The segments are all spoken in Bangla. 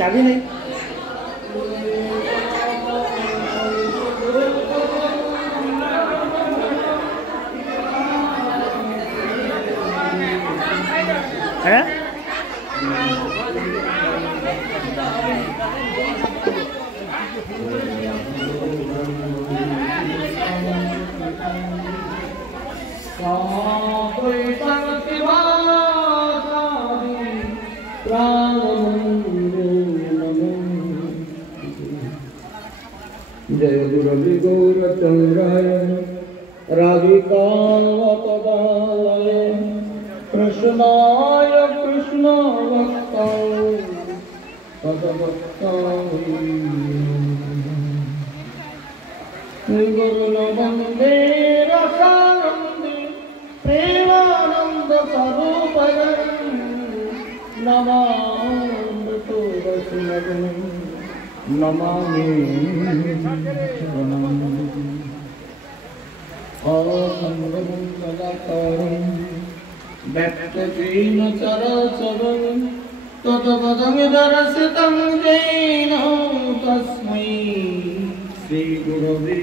चाबी नहीं है जय गुरु गौरचंद्राय राधिकावतदाय कृष्णाय कृष्णभक्ताय तद्भक्ताय गुरुन् वन्दे रसानन्दे प्रेमानन्द स्वरूपम् नमामि तुलसीनगरम् नमामि अखण्डं सदाकारं व्यक्तजेन चराचरं तत्पदमिदर्शितं येन तस्मै श्रीगुरवे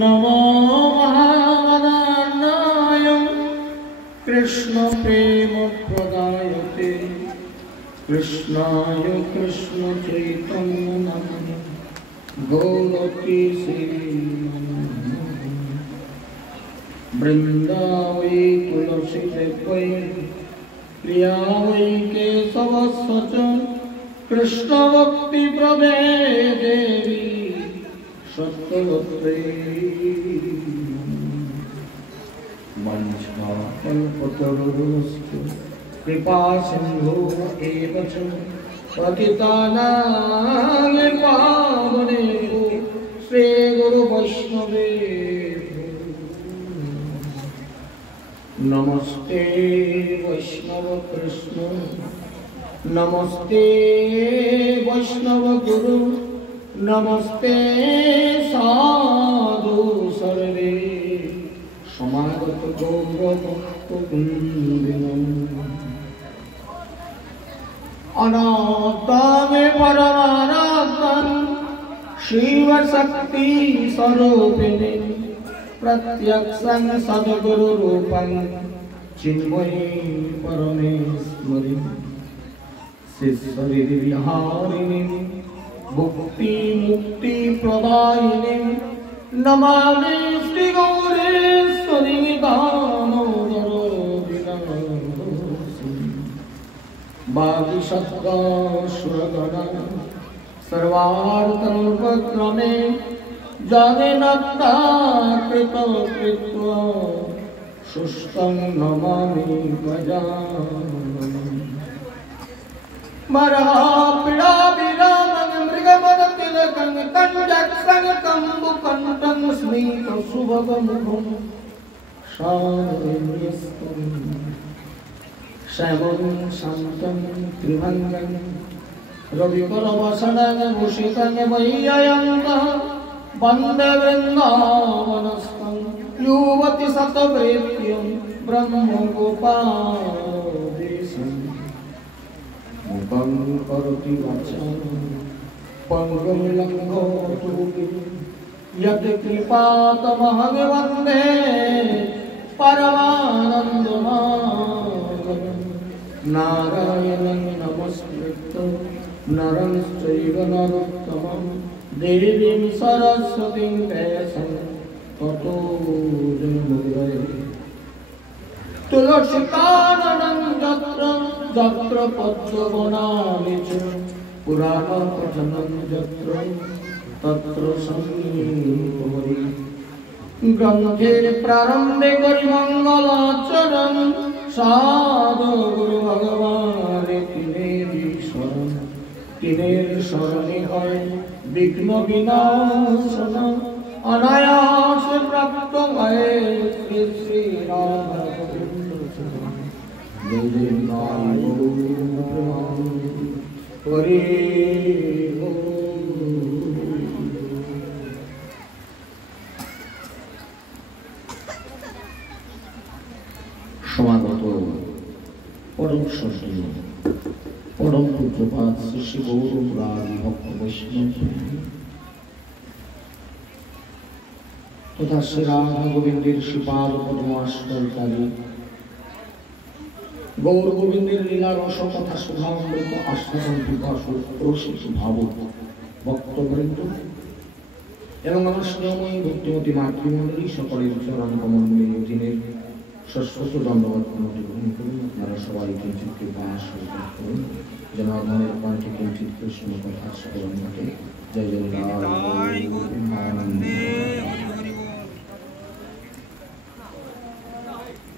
नमो महावदनाय कृष्णप्रेमप्रदायते कृष्णाय कृष्ण चैतन्य नामने गौरकी वृंदावै तुलसी वै प्रिया वै केशवस्वच कृष्ण भक्ति प्रदे देवी सत्यवत्रे वंशकल्पतरुश्च कृपा सिंधु एव च पतितानां पावनेषु श्री गुरु वैष्णवे नमस्ते वैष्णव कृष्ण नमस्ते वैष्णव गुरु नमस्ते साधु सर्वे समागत गौरभक्तवृंदिनम् अनात्मे परमानात्मन् शिव शक्ति स्वरूपिणे प्रत्यक्षं सद्गुरु रूपं चिन्मयी परमेश्वरी शिष्यरि विहारिणी भुक्ति मुक्ति प्रदायिनी नमामि श्री गौरेश्वरी दामोदरो विनाशिनी वागीशब्दसुरगणा सर्वार्थोपक्रमे जगन्नाथा कृतकृत्वा सुष्ठं नमामि गजाननम् मरहापीडा विरामं मृगवदतिलकं कञ्जक्सं कम्बुकण्ठं स्मितसुभगमुखं शान्तिस्तम् श्यामं शान्तं त्रिभङ्गं रविकरवसनं भूषितं मय्ययन्तः वन्दे वृन्दावनस्थं युवति शतप्रेत्यं ब्रह्मगोपादेशं मुखं करोति वाचालं पङ्गुं लङ्घयति यत्कृपातमहं वन्दे परमानन्दमाधवं नारायणं नमस्कृत्य नरं चैव नरोत्तमं देवीं सरस्वतीं व्यासं ततो जयमुदीरये तुलसीकाननं यत्र यत्र पद्मवनानि च पुराणपठनं यत्र तत्र संगीतमयि ग्रन्थेर प्रारम्भे करि मङ्गलाचरणं साधु गुरु भगवान तिनेर शरणे हय विघ्न विनाशन अनायास प्राप्त हय श्री श्री राम जय जय हरे समागत परम श्रद्धेय परम पूज्यपाद श्री श्री गौरंगादि भक्त वैष्णव तथा श्री राधा गोविंदेर श्रीपाद पद्माश्रयकाली गौर गोविंदेर लीला रस कथा सुधामृत आस्वादन पिपासु रसिक भावुक भक्तवृंद एवं আমার স্নেহময়ী ভক্তিমতী মাতৃমণ্ডলী সকলের চরণ কমলের অধীনে সশ্রত দণ্ডবত প্রণতি গ্রহণ করুন। আপনারা সবাই কিঞ্চিৎ কৃপা আশীর্বাদ করুন যেন আমাদের কণ্ঠে কিঞ্চিৎ কৃষ্ণ কথা স্মরণ ঘটে। জয় জয়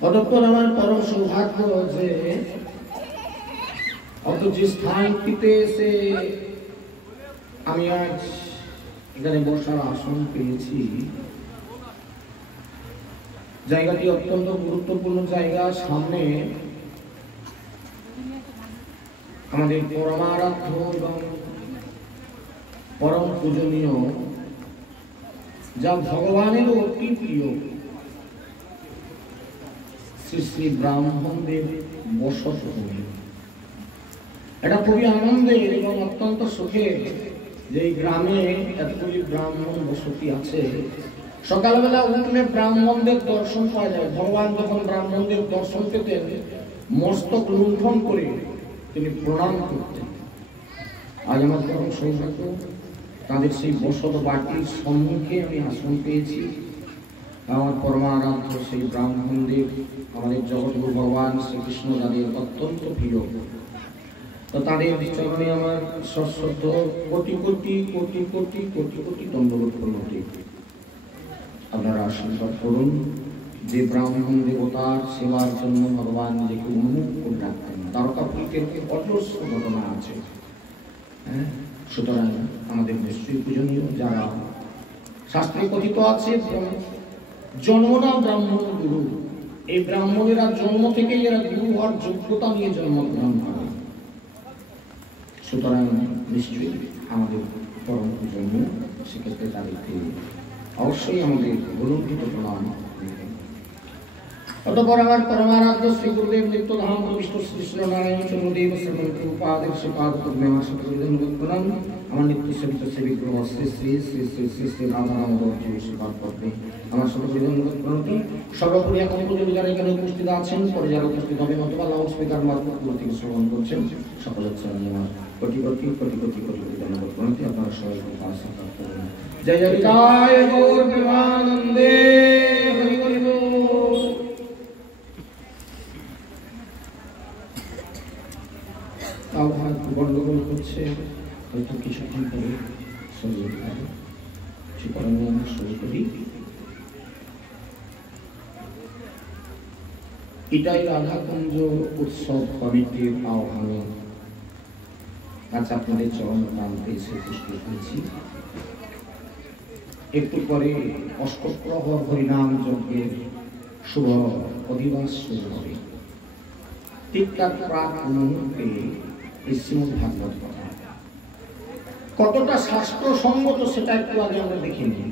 অতঃপর আমার পরম সৌভাগ্য যে অত যে স্থানটিতে এসে আমি আজ এখানে বসার আসন পেয়েছি, জায়গাটি অত্যন্ত গুরুত্বপূর্ণ জায়গা। সামনে আমাদের পরমারাধ্য এবং পরম পূজনীয়, যা ভগবানের অতি প্রিয় শ্রী শ্রী ব্রাহ্মণদের বসতভূমি। এটা খুবই আনন্দের এবং অত্যন্ত সুখের যে এই গ্রামে এতগুলি ব্রাহ্মণ বসতি আছে। সকালবেলা উঠলে ব্রাহ্মণদের দর্শন পাওয়া যায়। ভগবান যখন ব্রাহ্মণদের দর্শন পেতেন মস্তক লুণ্ঠন করে তিনি প্রণাম করতেন। আজ আমার পরম সৌভাগ্য তাদের সেই বসত বাটির সম্মুখে আমি আসন পেয়েছি। আমার পরমারাধ্য সেই ব্রাহ্মণদের, আমাদের জগৎগুরু ভগবান শ্রীকৃষ্ণ যাদের অত্যন্ত প্রিয়, তো তাদের চরণে আমার সশ্রদ্ধ কোটি কোটি কোটি কোটি কোটি কোটি দণ্ডবোধ প্রণতি। আপনারা আশীর্বাদ করুন যে ব্রাহ্মণ দেবতার সেবার জন্য ভগবান নিজেকে উন্মুখ করে রাখতেন। দ্বারকাপুরীতে অজস্র ঘটনা আছে। সুতরাং আমাদের নিশ্চয়ই পূজনীয়, যারা শাস্ত্রে কথিত আছে জন্মনা ব্রাহ্মণ গুরু। এই ব্রাহ্মণেরা জন্ম থেকেই এরা গুরু হওয়ার যোগ্যতা নিয়ে জন্মগ্রহণ করে। সুতরাং নিশ্চয়ই আমাদের পরম পূজনীয়, সেক্ষেত্রে তাদেরকে অবশ্যই আমাদের গুরুকৃত প্রণাম। অতঃপর আমার পরমারাধ্য শ্রী গুরুদেব নিত্যধাম প্রবিষ্ট শ্রী শ্রী নারায়ণ চন্দ্রদেব শ্রীমন্ত্রী উপাদেব শ্রীপাদ পদ্মে আমার সাথে প্রণাম। আমার নিত্য সেবিত সেবিক গ্রহ শ্রী শ্রী শ্রী শ্রী শ্রী শ্রী রাধা দামোদর শ্রীপাদ পদ্মে আমার সাথে প্রণতি। সর্বোপরি এখন পর্যন্ত যারা এখানে উপস্থিত আছেন, পরে যারা উপস্থিত হবে অথবা লাউড স্পিকার মারফত থেকে শ্রবণ করছেন, সকলের চরণে আমার কোটি কোটি কোটি কোটি কোটি কোটি ধন্যবাদ প্রণতি। আপনারা সবাই আশীর্বাদ করুন। জয় জয় জয় গৌর প্রেমানন্দে হরি হরি বল। তাও গন্ডগোল করছে, হয়তো কিছুক্ষণ পরে শুরু হবে। সুতরাং আমরা শুরু করি। এটাই রাধাকুঞ্জ উৎসব কমিটির আহ্বানে আজ আপনাদের চরণ প্রান্তে এসে উপস্থিত হয়েছি। একটু পরে অষ্টপ্রহর হরিনাম যজ্ঞের শুভ অধিবাস শুরু হবে। ঠিক তার প্রাক মুহূর্তে এই শ্রীমদ্ ভাগবত কথা কতটা শাস্ত্রসঙ্গত সেটা একটু আগে আমরা দেখে নিই।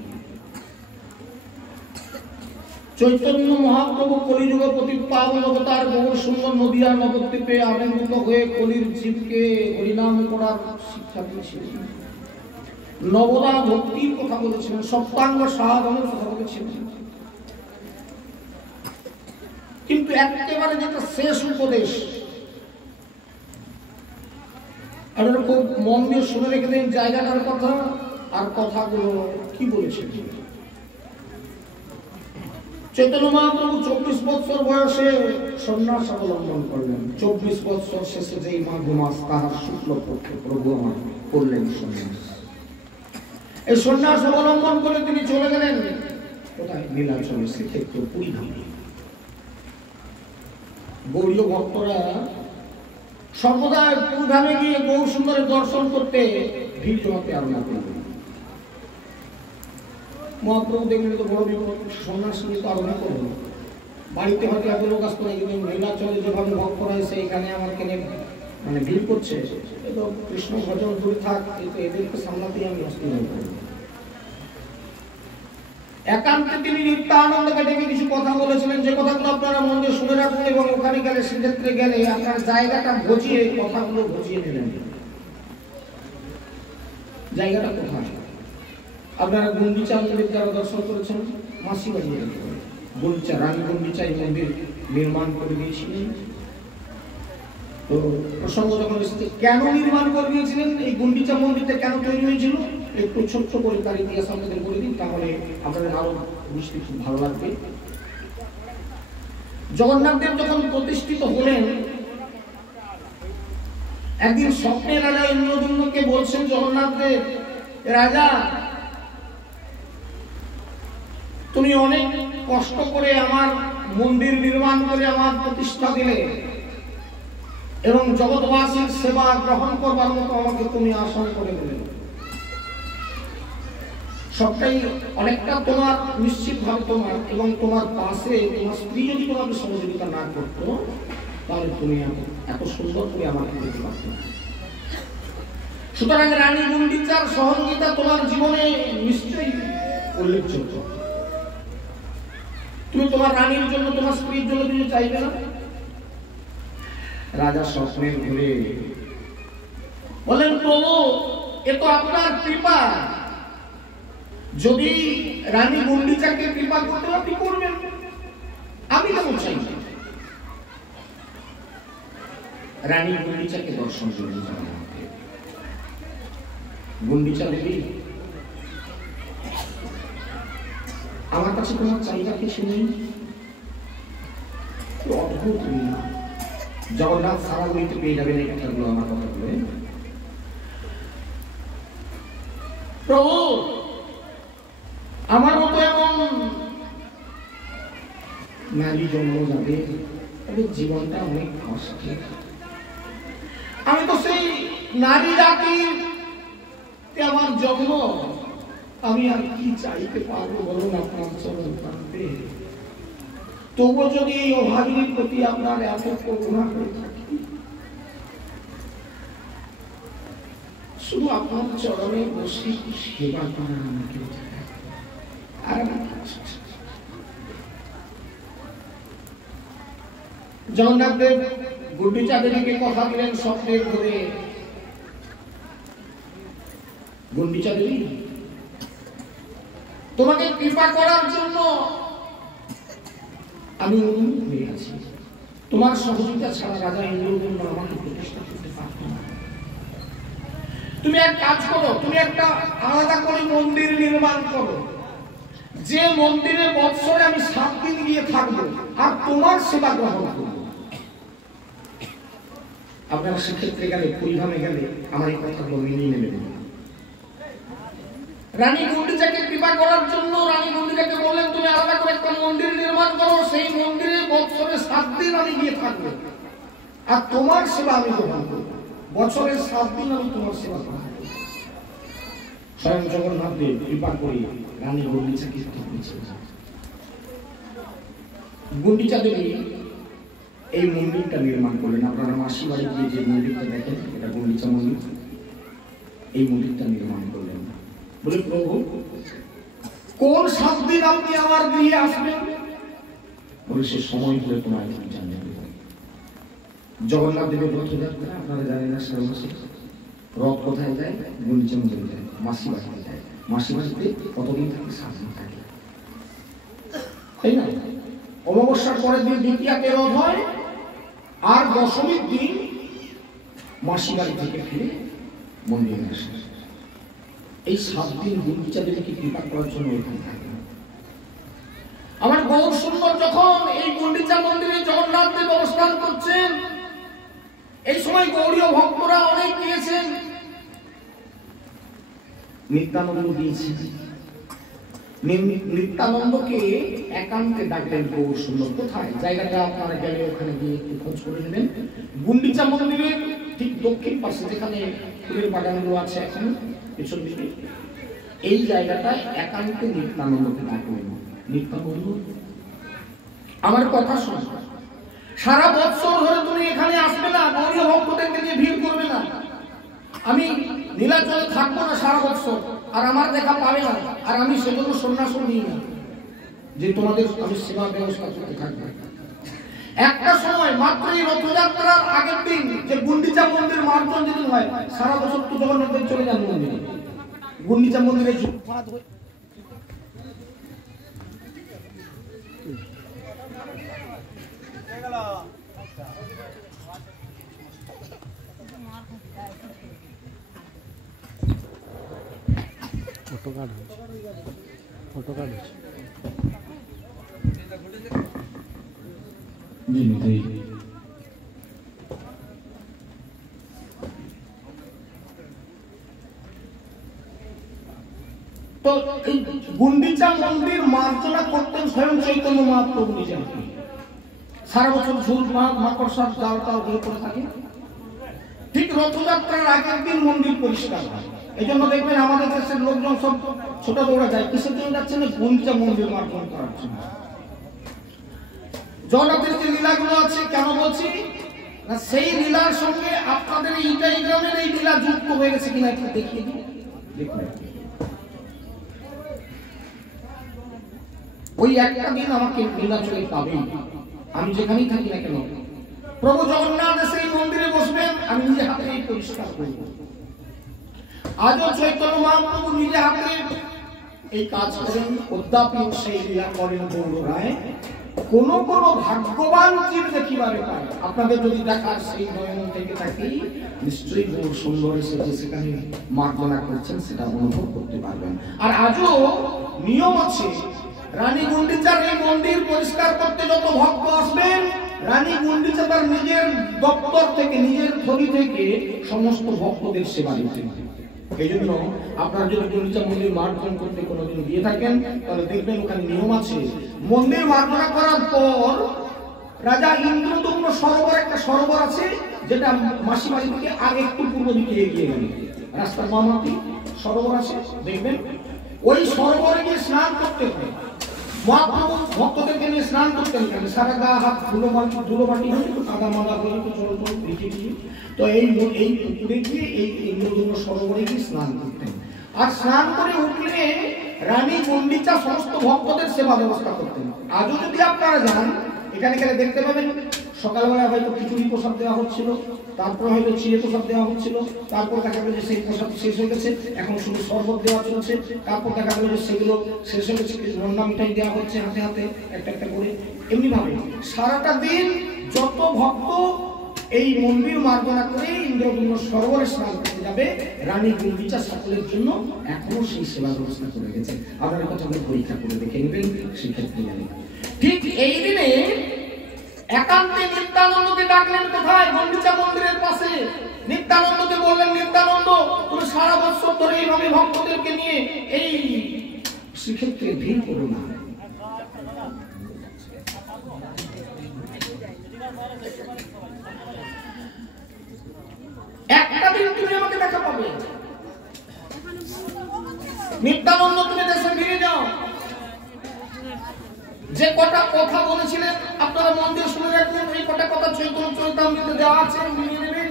চৈতন্য মহাপ্রভু কলিযুগ পতিত পাবন অবতার গৌর সুন্দর নদিয়া নবদ্বীপে আবির্ভূত হয়ে কলির জীবকে হরিনাম করার শিক্ষা দিয়েছিলেন। নবদা ভক্তির কথা বলেছিলেন, সপ্তাঙ্গ সাধনের কথা বলেছিলেন। কিন্তু একেবারে যেটা শেষ উপদেশ, আপনারা খুব মন দিয়ে শুনে রেখে দিন জায়গাটার কথা আর কথাগুলো কি বলেছেন। চৈতন্য মহাপ্রভু 24 বছর বয়সে সন্ন্যাস অবলম্বন করলেন। 24 বছর শেষে যেই মাঘ মাস তাহার শুক্লপক্ষে প্রভু আমার করলেন সন্ন্যাস। এই সন্ন্যাস অবলম্বন করে তিনি চলে গেলেন কোথায়? নীলাচলে, শ্রীক্ষেত্র, পুরী ধামে। গৌড়ীয় ভক্তরা সর্বদা পুরী ধামে গিয়ে গৌর সুন্দরের দর্শন করতে ভিড় জমাতে আরম্ভ করলেন। মহাপ্রভু দেখলেন তো বড় বিপদ, সন্ন্যাস নিয়ে তো আরম্ভ করলো। বাড়িতে হয়তো এত লোক আসতো না, কিন্তু নীলাচলে যেভাবে ভক্তরা এসে এখানে আমার কেনে মানে ভিড় করছে, তো কৃষ্ণ ভজন দূরে থাক, এদেরকে সামলাতেই আমি অস্থির হয়ে পড়ব। একান্তে তিনি নিত্যানন্দকে ডেকে কিছু কথা বলেছিলেন, যে কথাগুলো আপনারা মন দিয়ে শুনে রাখুন এবং ওখানে গেলে, সেক্ষেত্রে গেলে আপনার জায়গাটা বুঝিয়ে কথাগুলো বুঝিয়ে নেবেন। জায়গাটা কোথায়? আপনারা গুন্ডিচা মন্দির যারা দর্শন করেছেন, মাসি বাড়ি গুন্ডিচা, রানী গুন্ডিচা এই মন্দির নির্মাণ করে দিয়েছিলেন। তো প্রসঙ্গ যখন এসেছে কেন নির্মাণ করে দিয়েছিলেন, এই গুন্ডিচা মন্দিরটা কেন তৈরি হয়েছিল, একটু ছোট্ট করে তার ইতিহাস আপনাদের বলে দিন, তাহলে আপনাদের আরো বুঝতে খুব ভালো লাগবে। জগন্নাথ দেব যখন প্রতিষ্ঠিত হলেন, একদিন স্বপ্নে রাজা ইন্দ্রদ্যুম্নকে বলছেন, জগন্নাথ দেব রাজা, তুমি অনেক কষ্ট করে আমার মন্দির নির্মাণ করে আমার প্রতিষ্ঠা দিলে এবং জগৎবাসীর সেবা গ্রহণ করবার মতো আমাকে তুমি আসন করে দিলে। সবটাই অনেকটা তোমার, নিশ্চিতভাবে তোমার, এবং তোমার পাশে তোমার স্ত্রী যদি তোমাকে সহযোগিতা না করতো, তাহলে তুমি এত সুন্দর করে আমাকে দিতে পারত না। সুতরাং রানী গুন্ডিচার সহযোগিতা তোমার জীবনে নিশ্চয়ই উল্লেখযোগ্য। তুমি তোমার রানীর জন্য, তোমার স্ত্রীর জন্য কিছু চাইবে না? রাজা স্বপ্নের ঘুরে বলেন, প্রভু এ তো আপনার কৃপা, যদি রানী গুন্ডিচাকে কৃপা করতে আপনি করবেন, আমি কেমন চাই? রানী গুন্ডিচাকে দর্শন করতে যাবেন। গুন্ডিচা দেবী, আমার কাছে তোমার চাহিদা কিছু নেই। অদ্ভুত না, জগন্নাথ সারা বইতে পেয়ে যাবেন এই কথাগুলো, আমার কথাগুলো। প্রভু আমার মতো এমন নারী জন্ম যাবে, তবে জীবনটা অনেক কষ্টের। আমি তো সেই নারী জাতির আমার জন্ম, আমি আর কি চাইতে পারবো বলুন আপনার চরণ প্রান্তে? তবুও যদি এই অভাগীর প্রতি আপনার এত করুণা করে থাকি, শুধু আপনার চরণে বসে সেবা করা আমাকে, আর জগন্নাথ দেব গুন্ডিচা দেবীকে কথা দিলেন স্বপ্নের ঘরে, গুন্ডিচা দেবী তোমাকে কৃপা করার জন্য আমি উন্মুখ হয়ে আছি। তোমার সহযোগিতা ছাড়া রাজা ইন্দ্রদ্যুম্ন আমাকে প্রতিষ্ঠা করতে পারত না। তুমি এক কাজ করো, তুমি একটা আলাদা করে মন্দির নির্মাণ করো, যে মন্দিরে বৎসরে আমি 7 দিন গিয়ে থাকবো আর তোমার সেবা গ্রহণ করবো। আপনারা সেক্ষেত্রে গেলে, পরিধামে গেলে আমার এই কথাগুলো মেনে নেবেন। রানী গুন্ডিচাকে কৃপা করার জন্য রানী গুন্ডিচাকে বললেন, তুমি আলাদা করে একটা মন্দির নির্মাণ করো, সেই মন্দিরে বছরে 7 দিন আমি গিয়ে থাকবো আর তোমার সেবা আমি গ্রহণ করবো। বছরে 7 দিন আমি তোমার সেবা গ্রহণ করবো। স্বয়ং জগন্নাথ দেব কৃপা করে রানী গুন্ডিচাকে করেছেন। গুন্ডিচা দেবী এই মন্দিরটা নির্মাণ করলেন। আপনারা মাসি বাড়ি গিয়ে যে মন্দিরটা দেখেন, এটা গুন্ডিচা মন্দির, এই মন্দিরটা নির্মাণ করলেন। বলে প্রভু কোন 7 দিন আপনি আমার গৃহে আসবেন? বলে সে সময় হলে তোমার জানিয়ে দেব। জগন্নাথ দেবের রথযাত্রা আপনারা জানেন না, সারা মাসে রথ কোথায় যায়? গুন্ডিচা মন্দিরে যায়, মাসি বাড়িতে যায়। মাসি বাড়িতে কতদিন থাকে? 7 দিন থাকে, তাই না? অমাবস্যার পরের দিন দ্বিতীয়াতে রথ হয়, আর দশমীর দিন মাসি বাড়ি থেকে ফিরে মন্দিরে আসে। এই 7 দিন গুন্ডিচা দেবীকে কৃপা করার জন্য এখানে থাকে। আমার গৌর সুন্দর যখন এই গুন্ডিচা মন্দিরে জগন্নাথ দেব অবস্থান করছেন, এই সময় গৌরীয় ভক্তরা অনেক গিয়েছেন, নিত্যানন্দ গিয়েছেন। নিত্যানন্দকে একান্তে ডাকলেন গৌর সুন্দর। কোথায়? জায়গাটা আপনারা গেলে ওখানে গিয়ে একটু খোঁজ করে নেবেন। গুন্ডিচা মন্দিরের ঠিক দক্ষিণ পাশে, যেখানে ফুলের বাগানগুলো আছে এখন পেছন দিকে, এই জায়গাটায় একান্তে নিত্যানন্দকে ডাকলেন। নিত্যানন্দ, আমার কথা শোনো, সারা বছর ধরে তুমি এখানে আসবে না, গৌরীয় ভক্তদেরকে নিয়ে ভিড় করবে না। আমি নীলাচলে থাকবো না সারা বছর, আর আমার দেখা পাবে না, আর আমি সেজন্য সন্ন্যাস নিই না যে তোমাদের আমি সেবা ব্যবস্থা করতে থাকবো। একটা সময় মাত্র এই রথযাত্রার আগের দিন যে গুন্ডিচা মন্দির মার্জন যেদিন হয়, সারা বছর তো জগন্নাথ দেব চলে যান মন্দিরে। গুন্ডিচা মন্দিরে ফটো কার্ড আছে। তো এই গুন্ডিচা মন্দির মার্জনা করতেন স্বয়ং চৈতন্য মহাপ্রভু নিজে। সারা বছর ঝুল মাকড়সা যাওয়া ওগুলো করে থাকে। ঠিক রথযাত্রার আগের দিন মন্দির পরিষ্কার হয়। এই জন্য দেখবেন আমাদের দেশের লোকজন সব ছোট দৌড়া যায়, কিসের জন্য যাচ্ছে না? গুন্ডিচা মন্দির মার্জন করার জন্য। জগন্নাথের যে লীলাগুলো আছে, কেন বলছি না, সেই লীলার সঙ্গে আপনাদের এই ইটাই গ্রামের এই লীলা যুক্ত হয়ে গেছে কিনা একটু দেখিয়ে দিই। দেখুন, ওই একটা দিন আমাকে নীলাচলে পাবেন, আমি যেখানেই থাকি না কেন। প্রভু জগন্নাথ সেই মন্দিরে বসবেন, আমি নিজে হাতে পরিষ্কার করব। আজও চৈতন্য মহাপ্রভু নিজে হাতে এই কাজ করেন, অদ্যাপি সেই লীলা করেন গৌর রায়। কোন কোন ভাগ্যবান জীব দেখিবারে পায়। আপনাদের যদি দেখার সেই নয়ন থেকে থাকি, নিশ্চয়ই গৌর সুন্দর এসে সেখানে মার্জনা করছেন, সেটা অনুভব করতে পারবেন। আর আজও নিয়ম আছে, রানী গুন্ডিচার এই মন্দির পরিষ্কার করতে যত ভক্ত আসবেন, রানী গুন্ডিচা তার নিজের দপ্তর থেকে, নিজের থলি থেকে সমস্ত ভক্তদের সেবা দিতেন। এই জন্য আপনারা যদি গুন্ডিচা মন্দির মার্জন করতে কোনোদিন গিয়ে থাকেন, তাহলে দেখবেন ওখানে নিয়ম আছে। মন্দির মার্জনা করার পর রাজা ইন্দ্রদম্ন সরোবর, একটা সরোবর আছে, যেটা মাসি বাড়ি থেকে আগে একটু পূর্ব দিকে এগিয়ে গেল, রাস্তার বামাতি সরোবর আছে, দেখবেন ওই সরোবরে গিয়ে স্নান করতে হয়। মহাপ্রভু ভক্তদেরকে নিয়ে স্নান করতেন, সারা গা হাত ধুলোবাটি হয়ে যেত, কাদা মাদা হয়ে যেত, চলো চলো ভিজে ভিজে। তো এই পুকুরে গিয়ে এই ইন্দ্রদম্ন সরোবরে গিয়ে স্নান করতেন। আর স্নান করে উঠলে রানী গুন্ডিচা সমস্ত ভক্তদের সেবা ব্যবস্থা করতেন। আজও যদি আপনারা যান, এখানে গেলে দেখতে পাবেন সকালবেলা হয়তো খিচুড়ি প্রসাদ দেওয়া হচ্ছিল, তারপর হয়তো চিড়ে প্রসাদ দেওয়া হচ্ছিল, তারপর দেখা গেল যে সেই প্রসাদ শেষ হয়ে গেছে, এখন শুধু শরবত দেওয়া চলছে, তারপর দেখা গেল যে সেগুলো শেষ হয়ে গেছে, রান্না মিঠাই দেওয়া হচ্ছে হাতে হাতে একটা একটা করে। এমনি ভাবে সারাটা দিন যত ভক্ত এই মন্দির মার্জনা করে ইন্দ্রদম্ন সরোবরে স্নান করতে যাবে, রানী গুন্ডিচা সকলের জন্য এখনো সেই সেবা ব্যবস্থা করে গেছে। আপনার কথা পরীক্ষা করে দেখে নেবেন, সেক্ষেত্রে জানেন। ঠিক এই দিনে একান্তে নিত্যানন্দকে ডাকলেন। কোথায়? গুন্ডিচা মন্দিরের পাশে। নিত্যানন্দকে বললেন, নিত্যানন্দ তুমি সারা বছর ধরে এইভাবে ভক্তদেরকে নিয়ে এই শ্রীক্ষেত্রে ভিড় করো না। একটা দিন তুমি আমাকে দেখা পাবে। নিত্যানন্দ তুমি দেশে ফিরে যাও, যে কটা কথা বলেছিলেন আপনারা মন দিয়ে শুনে রাখবেন। এই কটা কথা চৈতন্য চরিতামৃতে দেওয়া আছে, মিলিয়ে নেবেন।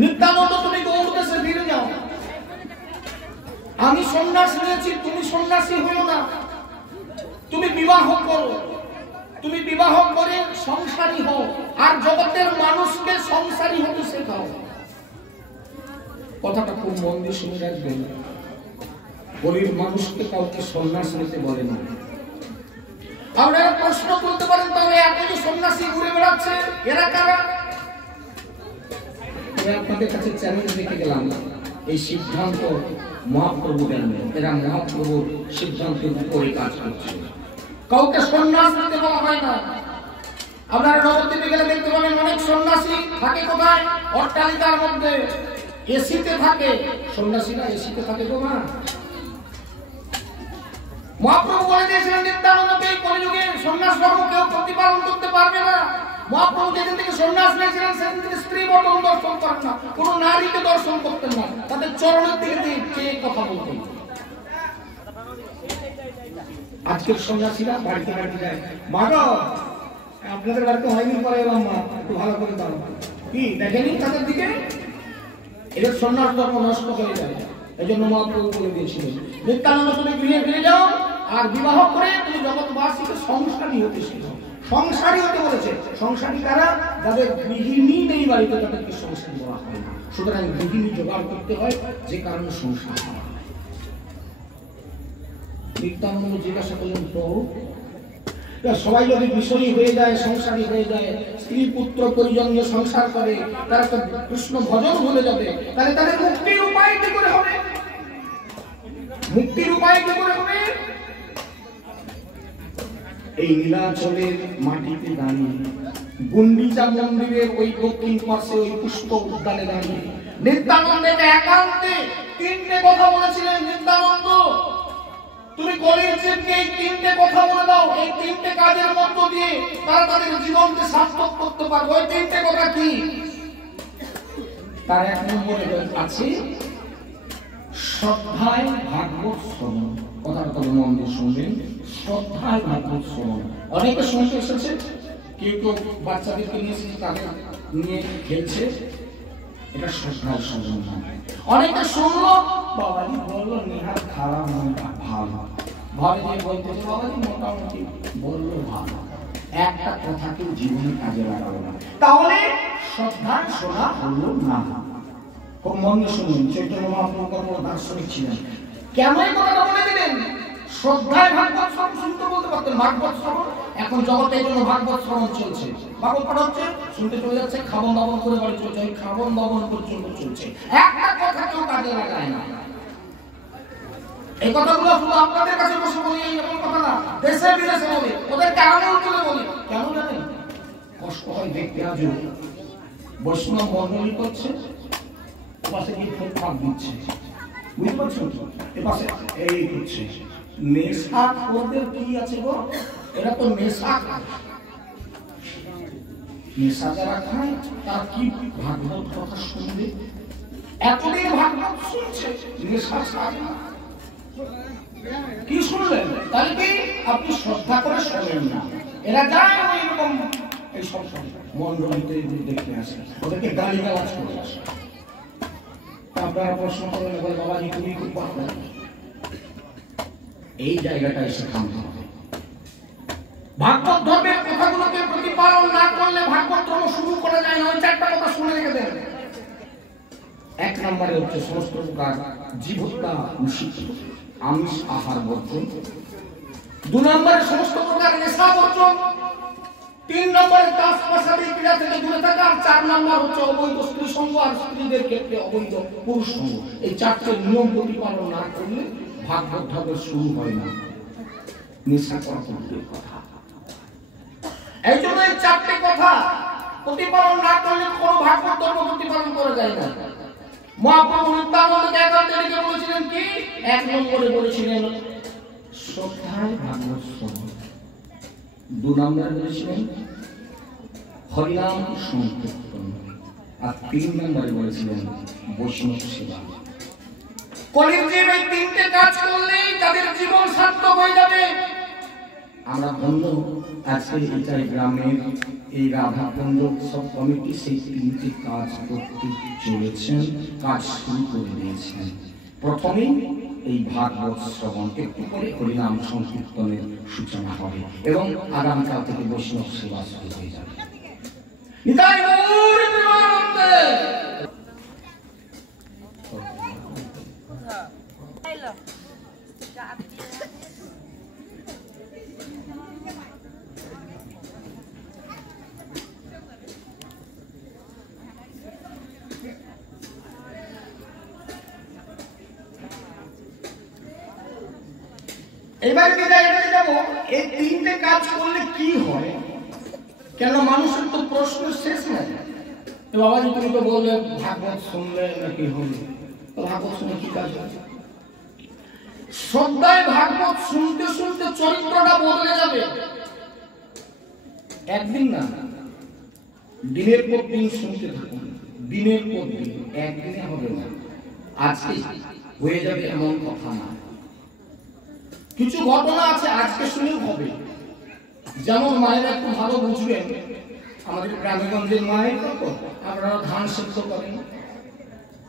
নিত্যানন্দ তুমি গৌর দেশে ফিরে যাও, আমি সন্ন্যাস নিয়েছি, তুমি সন্ন্যাসী হইও না, তুমি বিবাহ করো, তুমি বিবাহ করে সংসারী হও, আর জগতের মানুষকে সংসারী হতে শেখাও। কথাটা খুব মন দিয়ে শুনে রাখবেন। গরিব মানুষকে কাউকে সন্ন্যাস নিতে বলে না। আপনারা প্রশ্ন করতে পারেন, তাহলে এত যে সন্ন্যাসী ঘুরে বেড়াচ্ছে এরা কারা? আপনাদের কাছে চ্যালেঞ্জ রেখে গেলাম, এই সিদ্ধান্ত মহাপ্রভু দেন, এরা মহাপ্রভুর সিদ্ধান্তের উপরে কাজ করছে। কাউকে সন্ন্যাস নিতে বলা হয় না। আপনারা নবদ্বীপে গেলে দেখতে পাবেন অনেক সন্ন্যাসী থাকে কোথায়? অট্টালিকার মধ্যে এসিতে থাকে। সন্ন্যাসীরা এসিতে থাকে তো না। মহাপ্রভু বলে দিয়েছিলেন নিত্যানন্দকে, এই কলিযুগে সন্ন্যাস ধর্ম কেউ প্রতিপালন করতে পারবে না। মহাপ্রভু যেদিন থেকে সন্ন্যাস নিয়েছিলেন সেদিন থেকে স্ত্রী বর্তন দর্শন করেন না, কোন নারীকে দর্শন করতেন না, তাদের চরণের দিকে চেয়ে কথা বলতেন। আজকের সন্ন্যাসীরা বাড়িতে বাড়িতে যায়, মা গো আপনাদের বাড়িতে হয়নি পরে এলাম, মা একটু ভালো করে দাও, কি দেখেনি তাদের দিকে? এদের সন্ন্যাস ধর্ম নষ্ট হয়ে যায়। এই জন্য মহাপ্রভু বলে দিয়েছিলেন, নিত্যানন্দ তুমি গৃহে ফিরে যাও, আর বিবাহ করে তুমি জগৎবাসীকে সংসারী হতে শেখো। সংসারী হতে বলেছে। সংসারী কারা? যাদের গৃহিণী নেই বাড়িতে, তাদেরকে সংসারী বলা হয় না। সুতরাং গৃহিণী জোগাড় করতে হয়, যে কারণে সংসার হয়। নিত্যানন্দ জিজ্ঞাসা করলেন, তো সবাই যদি বিষয়ী হয়ে যায়, সংসারী হয়ে যায়, স্ত্রী পুত্র পরিজন নিয়ে সংসার করে, তারা তো কৃষ্ণ ভজন ভুলে যাবে, তাহলে তাদের মুক্তির উপায় কি করে হবে? মুক্তির উপায় কি করে হবে? এই নীলাচলের মাটিতে দাঁড়িয়ে, গুন্ডিচা মন্দিরের ওই দক্ষিণ পাশে ওই পুষ্প উদ্যানে দাঁড়িয়ে নিত্যানন্দকে একান্তে তিনটে কথা বলেছিলেন। নিত্যানন্দ তুমি গরিব জীবকে এই তিনটে কথা বলে দাও, এই তিনটে কাজের মধ্য দিয়ে তারা তাদের জীবনকে সার্থক করতে পারবে। ওই তিনটে কথা কি? তার এক নম্বরে আছে শ্রদ্ধায় ভাগবত শ্রবণ। কথাটা তবে মন দিয়ে শুনবেন, শ্রদ্ধায় ভাগবত শ্রবণ। অনেকে শুনতে এসেছে, কেউ কেউ বাচ্চাদেরকে নিয়ে এসেছে, তাদের নিয়ে খেলছে, এটা শ্রদ্ধায় শ্রবণ। অনেকে শুনলো, বাবাজি বললো নেহাত খারাপ নয়, ভালো। ঘরে গিয়ে বলতেছে, বাবাজি মোটামুটি বললো ভালো। একটা কথা কেউ জীবনে কাজে লাগাবো না, তাহলে শ্রদ্ধা শোনা হলো না। খুব মন দিয়ে শুনুন, চৈতন্য মহাপ্রভু কত দার্শনিক ছিলেন। কেন এই কথাটা বলে দিলেন? শ্রদ্ধায় ভাগবত শ্রবণ শুনতে বলতে পারতেন, ভাগবত শ্রবণ। এখন জগতে এই জন্য ভাগবত শ্রবণ চলছে, ভাগবত পাঠ হচ্ছে, শুনতে চলে যাচ্ছে, খাবন দাবন করে বাড়ি চলছে, ওই খাবন দাবন পর্যন্ত চলছে, একটা কথা কেউ কাজে লাগায় না। এই কথাগুলো শুধু আপনাদের কাছে বসে বলি, এমন কথা না, দেশে বিদেশে বলি, ওদেরকে আমল করে বলি। কেন জানেন? কষ্ট হয় দেখতে। আজও বৈষ্ণব মন্ডলী করছে, পাশে গিয়ে ফাঁক দিচ্ছে, বুঝতে পারছেন তো? এ পাশে এই করছে। নেশা ওদের কি আছে গো? এরা তো নেশা খায়। নেশা যারা খায় তারা কি ভাগবত কথা শুনবে? এতদিন ভাগবত শুনছে, নেশা ছাড়ে না। কি শুনলেন? তাহলে কি আপনি শ্রদ্ধা করে শোনেন না। এরা যায় ওই রকম এই সব মন্ডলীতে দেখতে আসে, ওদেরকে গালি গালাজ করে আসে। আপনারা প্রশ্ন করেন, বলে বাবাজি তুমি খুব পারো। এই জায়গাটা এসে থামতে হবে। ভাগবত ধর্মের কথাগুলোকে প্রতিপালন না করলে ভাগবত ধর্ম শুরু করা যায় না। ওই চারটা কথা শুনে রেখে দেন। এক নম্বরে হচ্ছে সমস্ত প্রকার জীবহত্যা নিষিদ্ধ, আমিষ আহার বর্জন। দু নম্বরে সমস্ত প্রকার নেশা বর্জন। তিন নম্বরে তাস পাশাদি ক্রীড়া থেকে দূরে থাকা। আর চার নম্বর হচ্ছে অবৈধ স্ত্রী সঙ্গ, আর স্ত্রীদের ক্ষেত্রে অবৈধ পুরুষ সঙ্গ। এই চারটে নিয়ম প্রতিপালন না করলে ভাগবত ধর্মের শুরু হয় না। নেশা করা কথা। এই জন্য এই চারটে কথা প্রতিপালন না করলে কোন ভাগবত ধর্ম প্রতিপালন করা যায় না। মহাপ্রভু নিত্যানন্দকে একান্তে ডেকে বলেছিলেন কি? এক নম্বরে বলেছিলেন শ্রদ্ধায় ভাগবত শ্রবণ। দু নম্বরে বলেছিলেন হরিনাম সংকীর্তন। আর তিন নম্বরে বলেছিলেন বৈষ্ণব সেবা। কলির যে এই তিনটে কাজ করলেই তাদের জীবন সার্থক হয়ে যাবে। আমরা ধন্য আজকে এই গ্রামের এই রাধাকুণ্ড উৎসব কমিটি সেই তিনটি কাজ করতে চলেছেন, কাজ শুরু করে দিয়েছেন। প্রথমেই এই ভাগবত শ্রবণ, একটু পরে হরিনাম সংকীর্তনের সূচনা হবে এবং আগামীকাল থেকে বৈষ্ণব সেবা শুরু হয়ে যাবে। নিতাই গৌর প্রেমানন্দে। এবার বিদায় যাব। এই তিনটে কাজ করলে কি হয়, কেন মানুষের তো প্রশ্ন শেষ নাই। বাবাজি তুমি তো বললে ভাগবত শুনলে নাকি হলো, ভাগবত শুনে কি কাজ হয়? শ্রদ্ধায় ভাগবত শুনতে শুনতে চরিত্রটা বদলে যাবে। একদিন না, দিনের পর দিন শুনতে থাকুন, দিনের পর দিন, একদিনে হবে না, আজকে হয়ে যাবে এমন কথা না। কিছু ঘটনা আছে আজকে শুনেও হবে। যেমন মায়েরা একটু ভালো বুঝবেন, আমাদের গ্রামেগঞ্জের মায়ের তো আপনারা ধান সেদ্ধ করেন,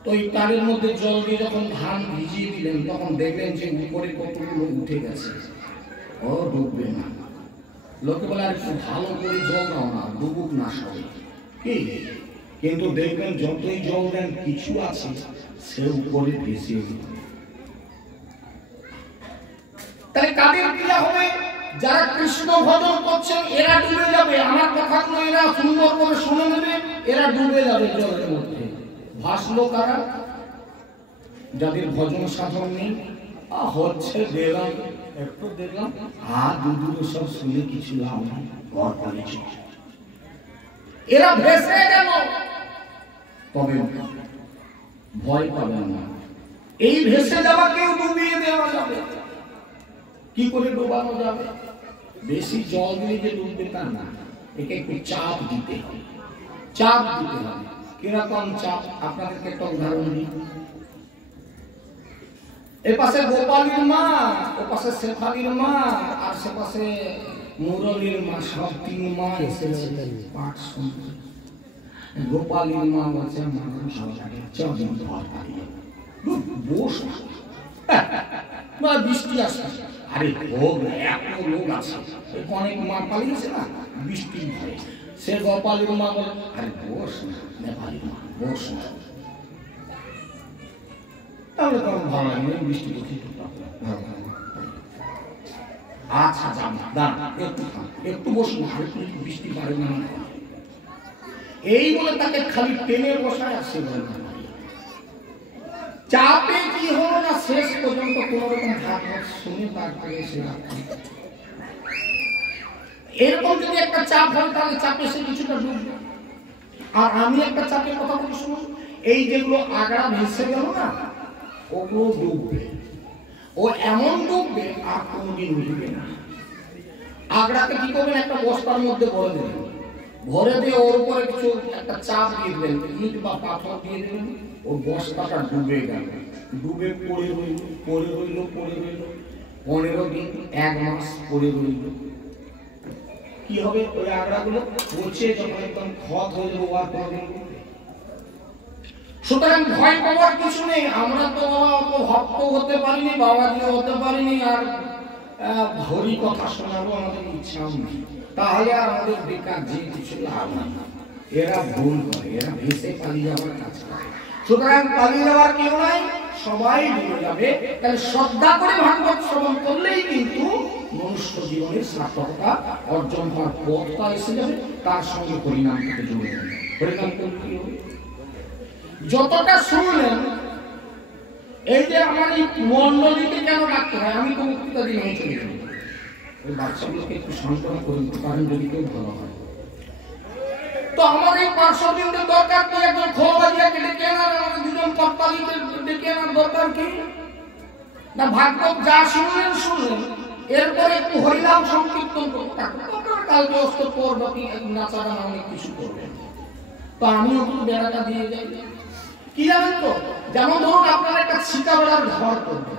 তো এই তারের মধ্যে জল দিয়ে যখন ধান ভিজিয়ে দিলেন তখন দেখলেন যে উপরে কতগুলো উঠে গেছে, ও ডুববে না। লোকে বলে আর একটু ভালো করে জল দাও না, ডুবুক না সবাই, কি? কিন্তু দেখবেন যতই জল দেন কিছু আছে সে উপরে ভেসে দিল। তাহলে কাদের ক্রিয়া হবে? যারা কৃষ্ণ ভজন করছেন এরা ডুবে যাবে। আমার কথাগুলো এরা সুন্দর করে শুনে নেবে, এরা ডুবে যাবে জলের মধ্যে। ভাসলো কারা? যাদের ভজন সাধন নেই, হচ্ছে দেখলাম একটু দেখলাম, আর দুদূরে সব শুনে কিছু লাভ নেই, ঘর করেছে, এরা ভেসে গেল। তবে ভয় পাবেন না, এই ভেসে যাওয়াকেও ডুবিয়ে দেওয়া যাবে। কি করে ডোবানো যাবে? বেশি জল দিয়ে যে ডুববে তা না, একে একটু চাপ দিতে হবে, চাপ দিতে হবে। কিরকম চাপ? আপনাদেরকে একটা উদাহরণ দিই। এ পাশে গোপালীর মা, ও পাশে শেফালির মা, আর সে পাশে মুরলীর মা, সব তিন মা এসেছে পাঠ শুনতে। গোপালীর মা বলছে বস, বৃষ্টি আসে, আরে হোক এত লোক আছে, অনেক মা পালিয়েছে না বৃষ্টি ভয়ে। সে গোপালীর মা বলে আরে বস না, নেপালি মা বস না। তাহলে তখন ভালো লাগে, বৃষ্টি আচ্ছা যান দাঁড়া, একটু বসুন, বৃষ্টি পারে না। এই বলে তাকে খালি টেনে বসায় আসছে। চাপে কি হলো না, শেষ পর্যন্ত কোন রকম ভাগবত শুনে তারপরে সে এরকম যদি একটা চাপ হয় তাহলে চাপে সে কিছুটা ডুববে। আর আমি একটা চাপের কথা বলি শুনুন, এই যেগুলো আগড়া ভেসে গেল না, ওগুলো ডুববে, ও এমন ডুববে আর কোনদিন উঠবে না। আগড়াকে কি করবেন? একটা বস্তার মধ্যে ভরে দেবেন, ভরে দিয়ে ওর উপরে কিছু একটা চাপ দিয়ে দেবেন, ইট বা পাথর দিয়ে দেবেন, ও বস্তাটা ডুবে গেল, ডুবে পড়ে রইল, পড়ে রইল, পড়ে রইল 15 দিন, 1 মাস পড়ে রইল। কি হবে? ওই আগড়াগুলো পচে যখন একদম ক্ষত হয়ে যাবে, আর কোনদিন। সুতরাং ভয় পাওয়ার কিছু নেই। আমরা তো অত ভক্ত হতে পারিনি, বাবাজি হতে পারিনি, আর হরি কথা শোনাবো আমাদের ইচ্ছাও নেই, তাহলে আর আমাদের বেকার যে কিছু লাভ নাই। এরা ভুল করে, এরা ভেসে পালিয়ে যাওয়ার কাজ করে। সুতরাং পালিয়ে যাওয়ার কেউ নাই, সবাই ডুবে যাবে। তাহলে শ্রদ্ধা করে ভাগবত শ্রবণ করলেই কিন্তু মনুষ্য জীবনের সার্থকতা অর্জন হওয়ার পথটা এসে যাবে। তার সঙ্গে হরিনাম থেকে জুড়ে যাবে। হরিনাম করলে কি হবে? যতটা শুনলেন, এই যে আমার এই মন্ডলীকে কেন ডাকতে হয়, আমি তো মুক্তিটা দিন হয়ে চলে যাবো। ওই বাচ্চাগুলোকে একটু সান্ত্বনা করে দিতে পারেন যদি কেউ ভালো হয়। তো আমার এই 500 দিনের দরকার কি? একজন খোলবাজিয়াকে ডেকে আনার, আমাদের দুজন কর্তালিকে ডেকে আনার দরকার কি? না, ভাগবত যা শুনলেন শুনলেন, এরপরে একটু হরিনাম সংকীর্তন করতে থাকবেন। আপনারা কালকে অস্ত করবেন, নাচা গানা অনেক কিছু করবেন। তো আমিও একটু বেড়াটা দিয়ে যাই, কি জানেন তো, যেমন ধরুন আপনারা একটা ছিটা বেড়ার ঘর করবেন,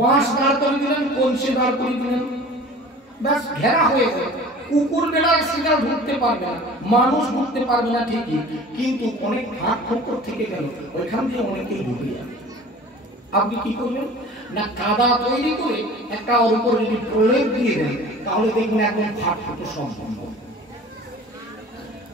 বাঁশ দাঁড় করে দিলেন, কঞ্চে দাঁড় করে দিলেন, ব্যাস ঘেরা হয়ে গেল। কুকুর বেড়ার শিকার ঢুকতে পারবে না, মানুষ ঢুকতে পারবে না ঠিকই, কিন্তু অনেক ফাঁক ফোকর থেকে গেল, ওইখান দিয়ে অনেকেই ঢুকে যাবে। আপনি কি করবেন না, কাদা তৈরি করে একটা ওর উপর যদি প্রলেপ দিয়ে দেন, তাহলে দেখবেন এখন ফাঁক ফোকর সব বন্ধ।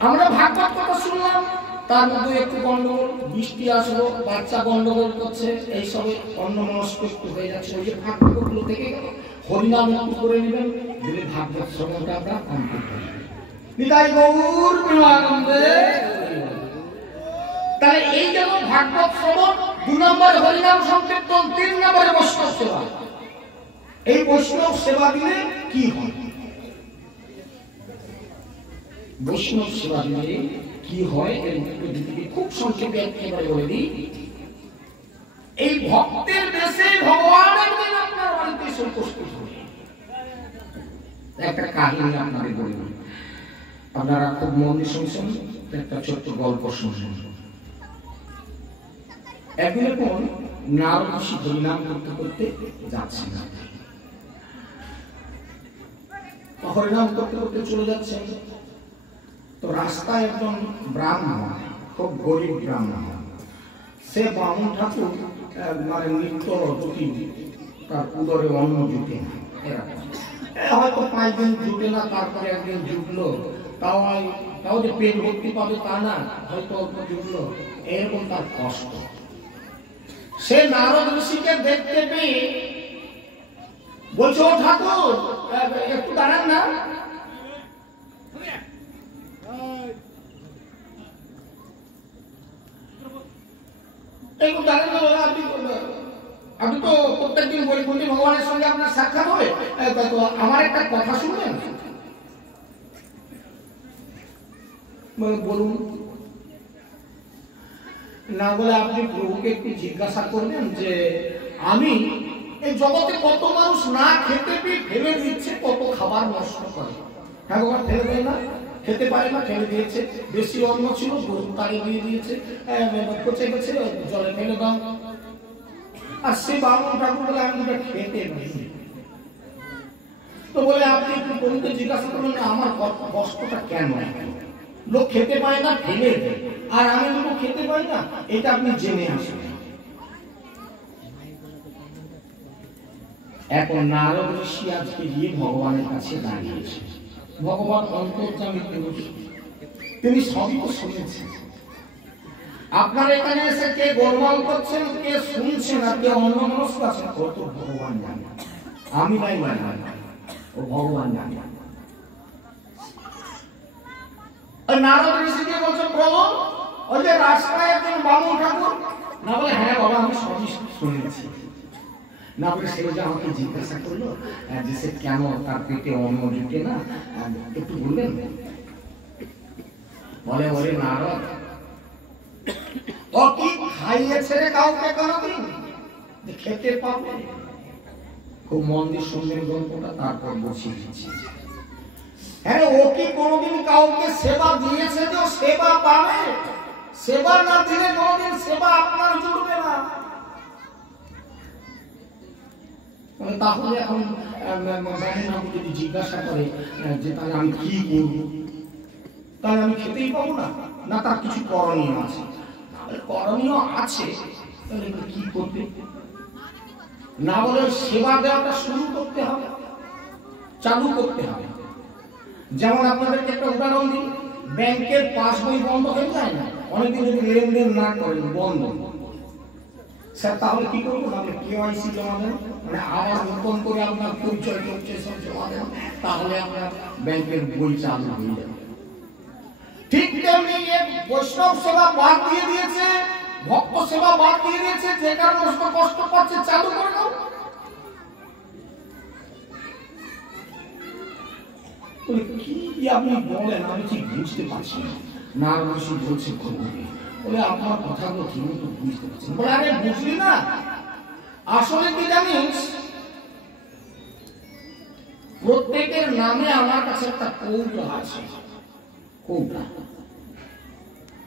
আমরা ভাগবত কথা শুনলাম, তার মধ্যে একটু গন্ডগোল, বৃষ্টি আসলো, বাচ্চা গন্ডগোল করছে, এইসবে অন্যমনস্ক হয়ে যাচ্ছে, ওই যে ফাঁক ফোকরগুলো থেকে গেল। হরিনাম একটু করে নেবেন, দিলে ভাগবত শ্রবণটা আমরা কমপ্লিট করব। নিতাই গৌর প্রেমানন্দে। তাহলে এই যেমন ভাগবত শ্রবণ, 2 নম্বরে হরিনাম সংকীর্তন, 3 নম্বরে বৈষ্ণব সেবা। এই বৈষ্ণব সেবা দিলে কি হয়? বৈষ্ণব সেবা দিলে কি হয় এর মধ্যে খুব সংক্ষেপে একেবারে বলে দিই। এই ভক্তের বেশে ভগবানের দিন আপনার বাড়িতে এসে উপস্থিত হবে। একটা কাহিনী আপনাদের বলি, আপনারা খুব মন দিয়ে শুনছেন, একটা ছোট্ট গল্প শুনছেন। একদিন কোন নারদ ঋষি হরিনাম করতে করতে যাচ্ছেন, হরিনাম করতে করতে চলে যাচ্ছেন, তো রাস্তায় একজন ব্রাহ্মণ, খুব গরিব ব্রাহ্মণ, সে বামুন ঠাকুর মানে নিত্য দুটি, তার উদরে অন্ন জুটে না, হয়তো 5 দিন জুটে না, তারপরে একদিন জুটলো, তাও যে পেট ভর্তি পাবে তা না, হয়তো অল্প জুটলো, এরকম তার কষ্ট। সে নারদ ঋষিকে দেখতে পেয়ে বলছে, ও ঠাকুর একটু দাঁড়ান না। আপনি তো প্রত্যেকদিন বৈকুণ্ঠী ভগবানের সঙ্গে আপনার সাক্ষাৎ হবে, আমার একটা কথা শুনবেন? বলুন। না বলে আপনি প্রভুকে একটু জিজ্ঞাসা করবেন যে আমি এই জগতে কত মানুষ না খেতে পেয়ে ফেলে দিচ্ছে, কত খাবার নষ্ট করে। হ্যাঁ ভগবান ফেলে দেয় না, খেতে পারে না, ফেলে দিয়েছে। বেশি অন্ন ছিল, গরু তাড়িয়ে দিয়ে দিয়েছে, পচে গেছে, জলে ফেলে দাও। আর সে বামন ঠাকুর বলে আমি খেতে পারি। তো বলে আপনি একটু প্রভুকে জিজ্ঞাসা করবেন আমার কষ্টটা কেন, লোক খেতে পায় না ফেলে দেয়, আর আমি লোক খেতে পাই না, এটা আপনি জেনে আসেন। এখন নারদ ঋষি আজকে গিয়ে ভগবানের কাছে দাঁড়িয়েছে। ভগবান অন্তর্যামী পুরুষ, তিনি সবই তো শুনেছেন। আপনার এখানে এসে কে গোলমাল করছেন, কে শুনছেন, আর কে অন্যমনস্ক আছেন, ও তো ভগবান জানে, আমি নাই জানি, ও ভগবান জানে। নারদ ঋষিকে বলছেন, প্রভু ওই যে রাস্তায় একজন বামুন ঠাকুর, না বলে হ্যাঁ বাবা আমি সবই শুনেছি। না বলে সে যে আমাকে জিজ্ঞাসা করলো যে সে কেন তার পেটে অন্ন জুটে না, একটু বলবেন? বলে ওরে নারদ, ও কি খাইয়েছে রে কাউকে কোনোদিন যে খেতে পাবে? খুব মন দিয়ে শুনবেন গল্পটা, তারপর বসিয়ে দিচ্ছি। হ্যাঁ, ও কি কোনোদিন কাউকে সেবা দিয়েছে যে সেবা পাবে? সেবা না দিলে কোনোদিন সেবা আপনার জুড়বে না। তাহলে এখন যদি জিজ্ঞাসা করে যে তাহলে আমি কি করবো, তাহলে আমি খেতেই পাবো না, না তার কিছু করণীয় আছে? করণীয় আছে, তাহলে কি করতে? না বলে সেবা দেওয়াটা শুরু করতে হবে, চালু করতে হবে। যেমন আপনাদেরকে একটা উদাহরণ দিই, ব্যাংকের পাসবই বন্ধ হয়ে যায় না, অনেকদিন যদি লেনদেন না করেন, বন্ধ, স্যার তাহলে কি করবো? তাহলে কেওয়াইসি জমা দেন, মানে আবার নতুন করে আপনার পরিচয় সব জমা দেন, তাহলে আপনার ব্যাংকের বই চালু হয়ে যাবে। ঠিক তেমনি বৈষ্ণব সেবা বাদ দিয়ে দিয়েছে, ভক্ত সেবা বাদ দিয়ে দিয়েছে, যে কারণে কষ্ট পাচ্ছে, চালু করে দাও। কি আপনি বলেন আমি ঠিক বুঝতে পারছি না। নারদ ঋষি বলছে বলে আপনার কথাগুলো ঠিক মতো বুঝতে পারছি না। বলে আরে বুঝলি না, আসলে কি জানিস, প্রত্যেকের নামে আমার কাছে একটা কৌটা আছে। কৌটা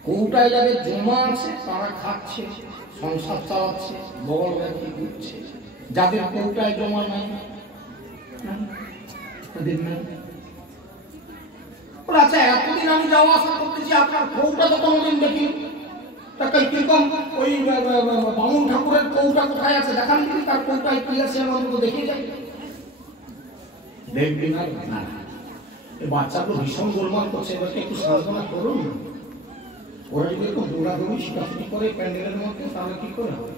কৌটায় যাদের জমা আছে তারা খাচ্ছে, সংসার চালাচ্ছে, বগল ব্যক্তি করছে। যাদের কৌটায় জমা নাই তাদের নাই। আচ্ছা, এতদিন আমি যাওয়া আসা করতেছি, আপনার কৌটা তো কোনোদিন দেখিনি। কিরকম ওই বামুন ঠাকুরের কৌটা কোথায় আছে দেখান, কিন্তু তার কৌটায় কি আছে আমার তো দেখে যাই। দেখবি না? বাচ্চাগুলো ভীষণ গোলমাল করছে, এবারকে একটু সান্ত্বনা করুন। ওরা যদি একটু দৌড়াদৌড়ি ছোটাছুটি করে প্যান্ডেলের মধ্যে, তাহলে কি করে হবে?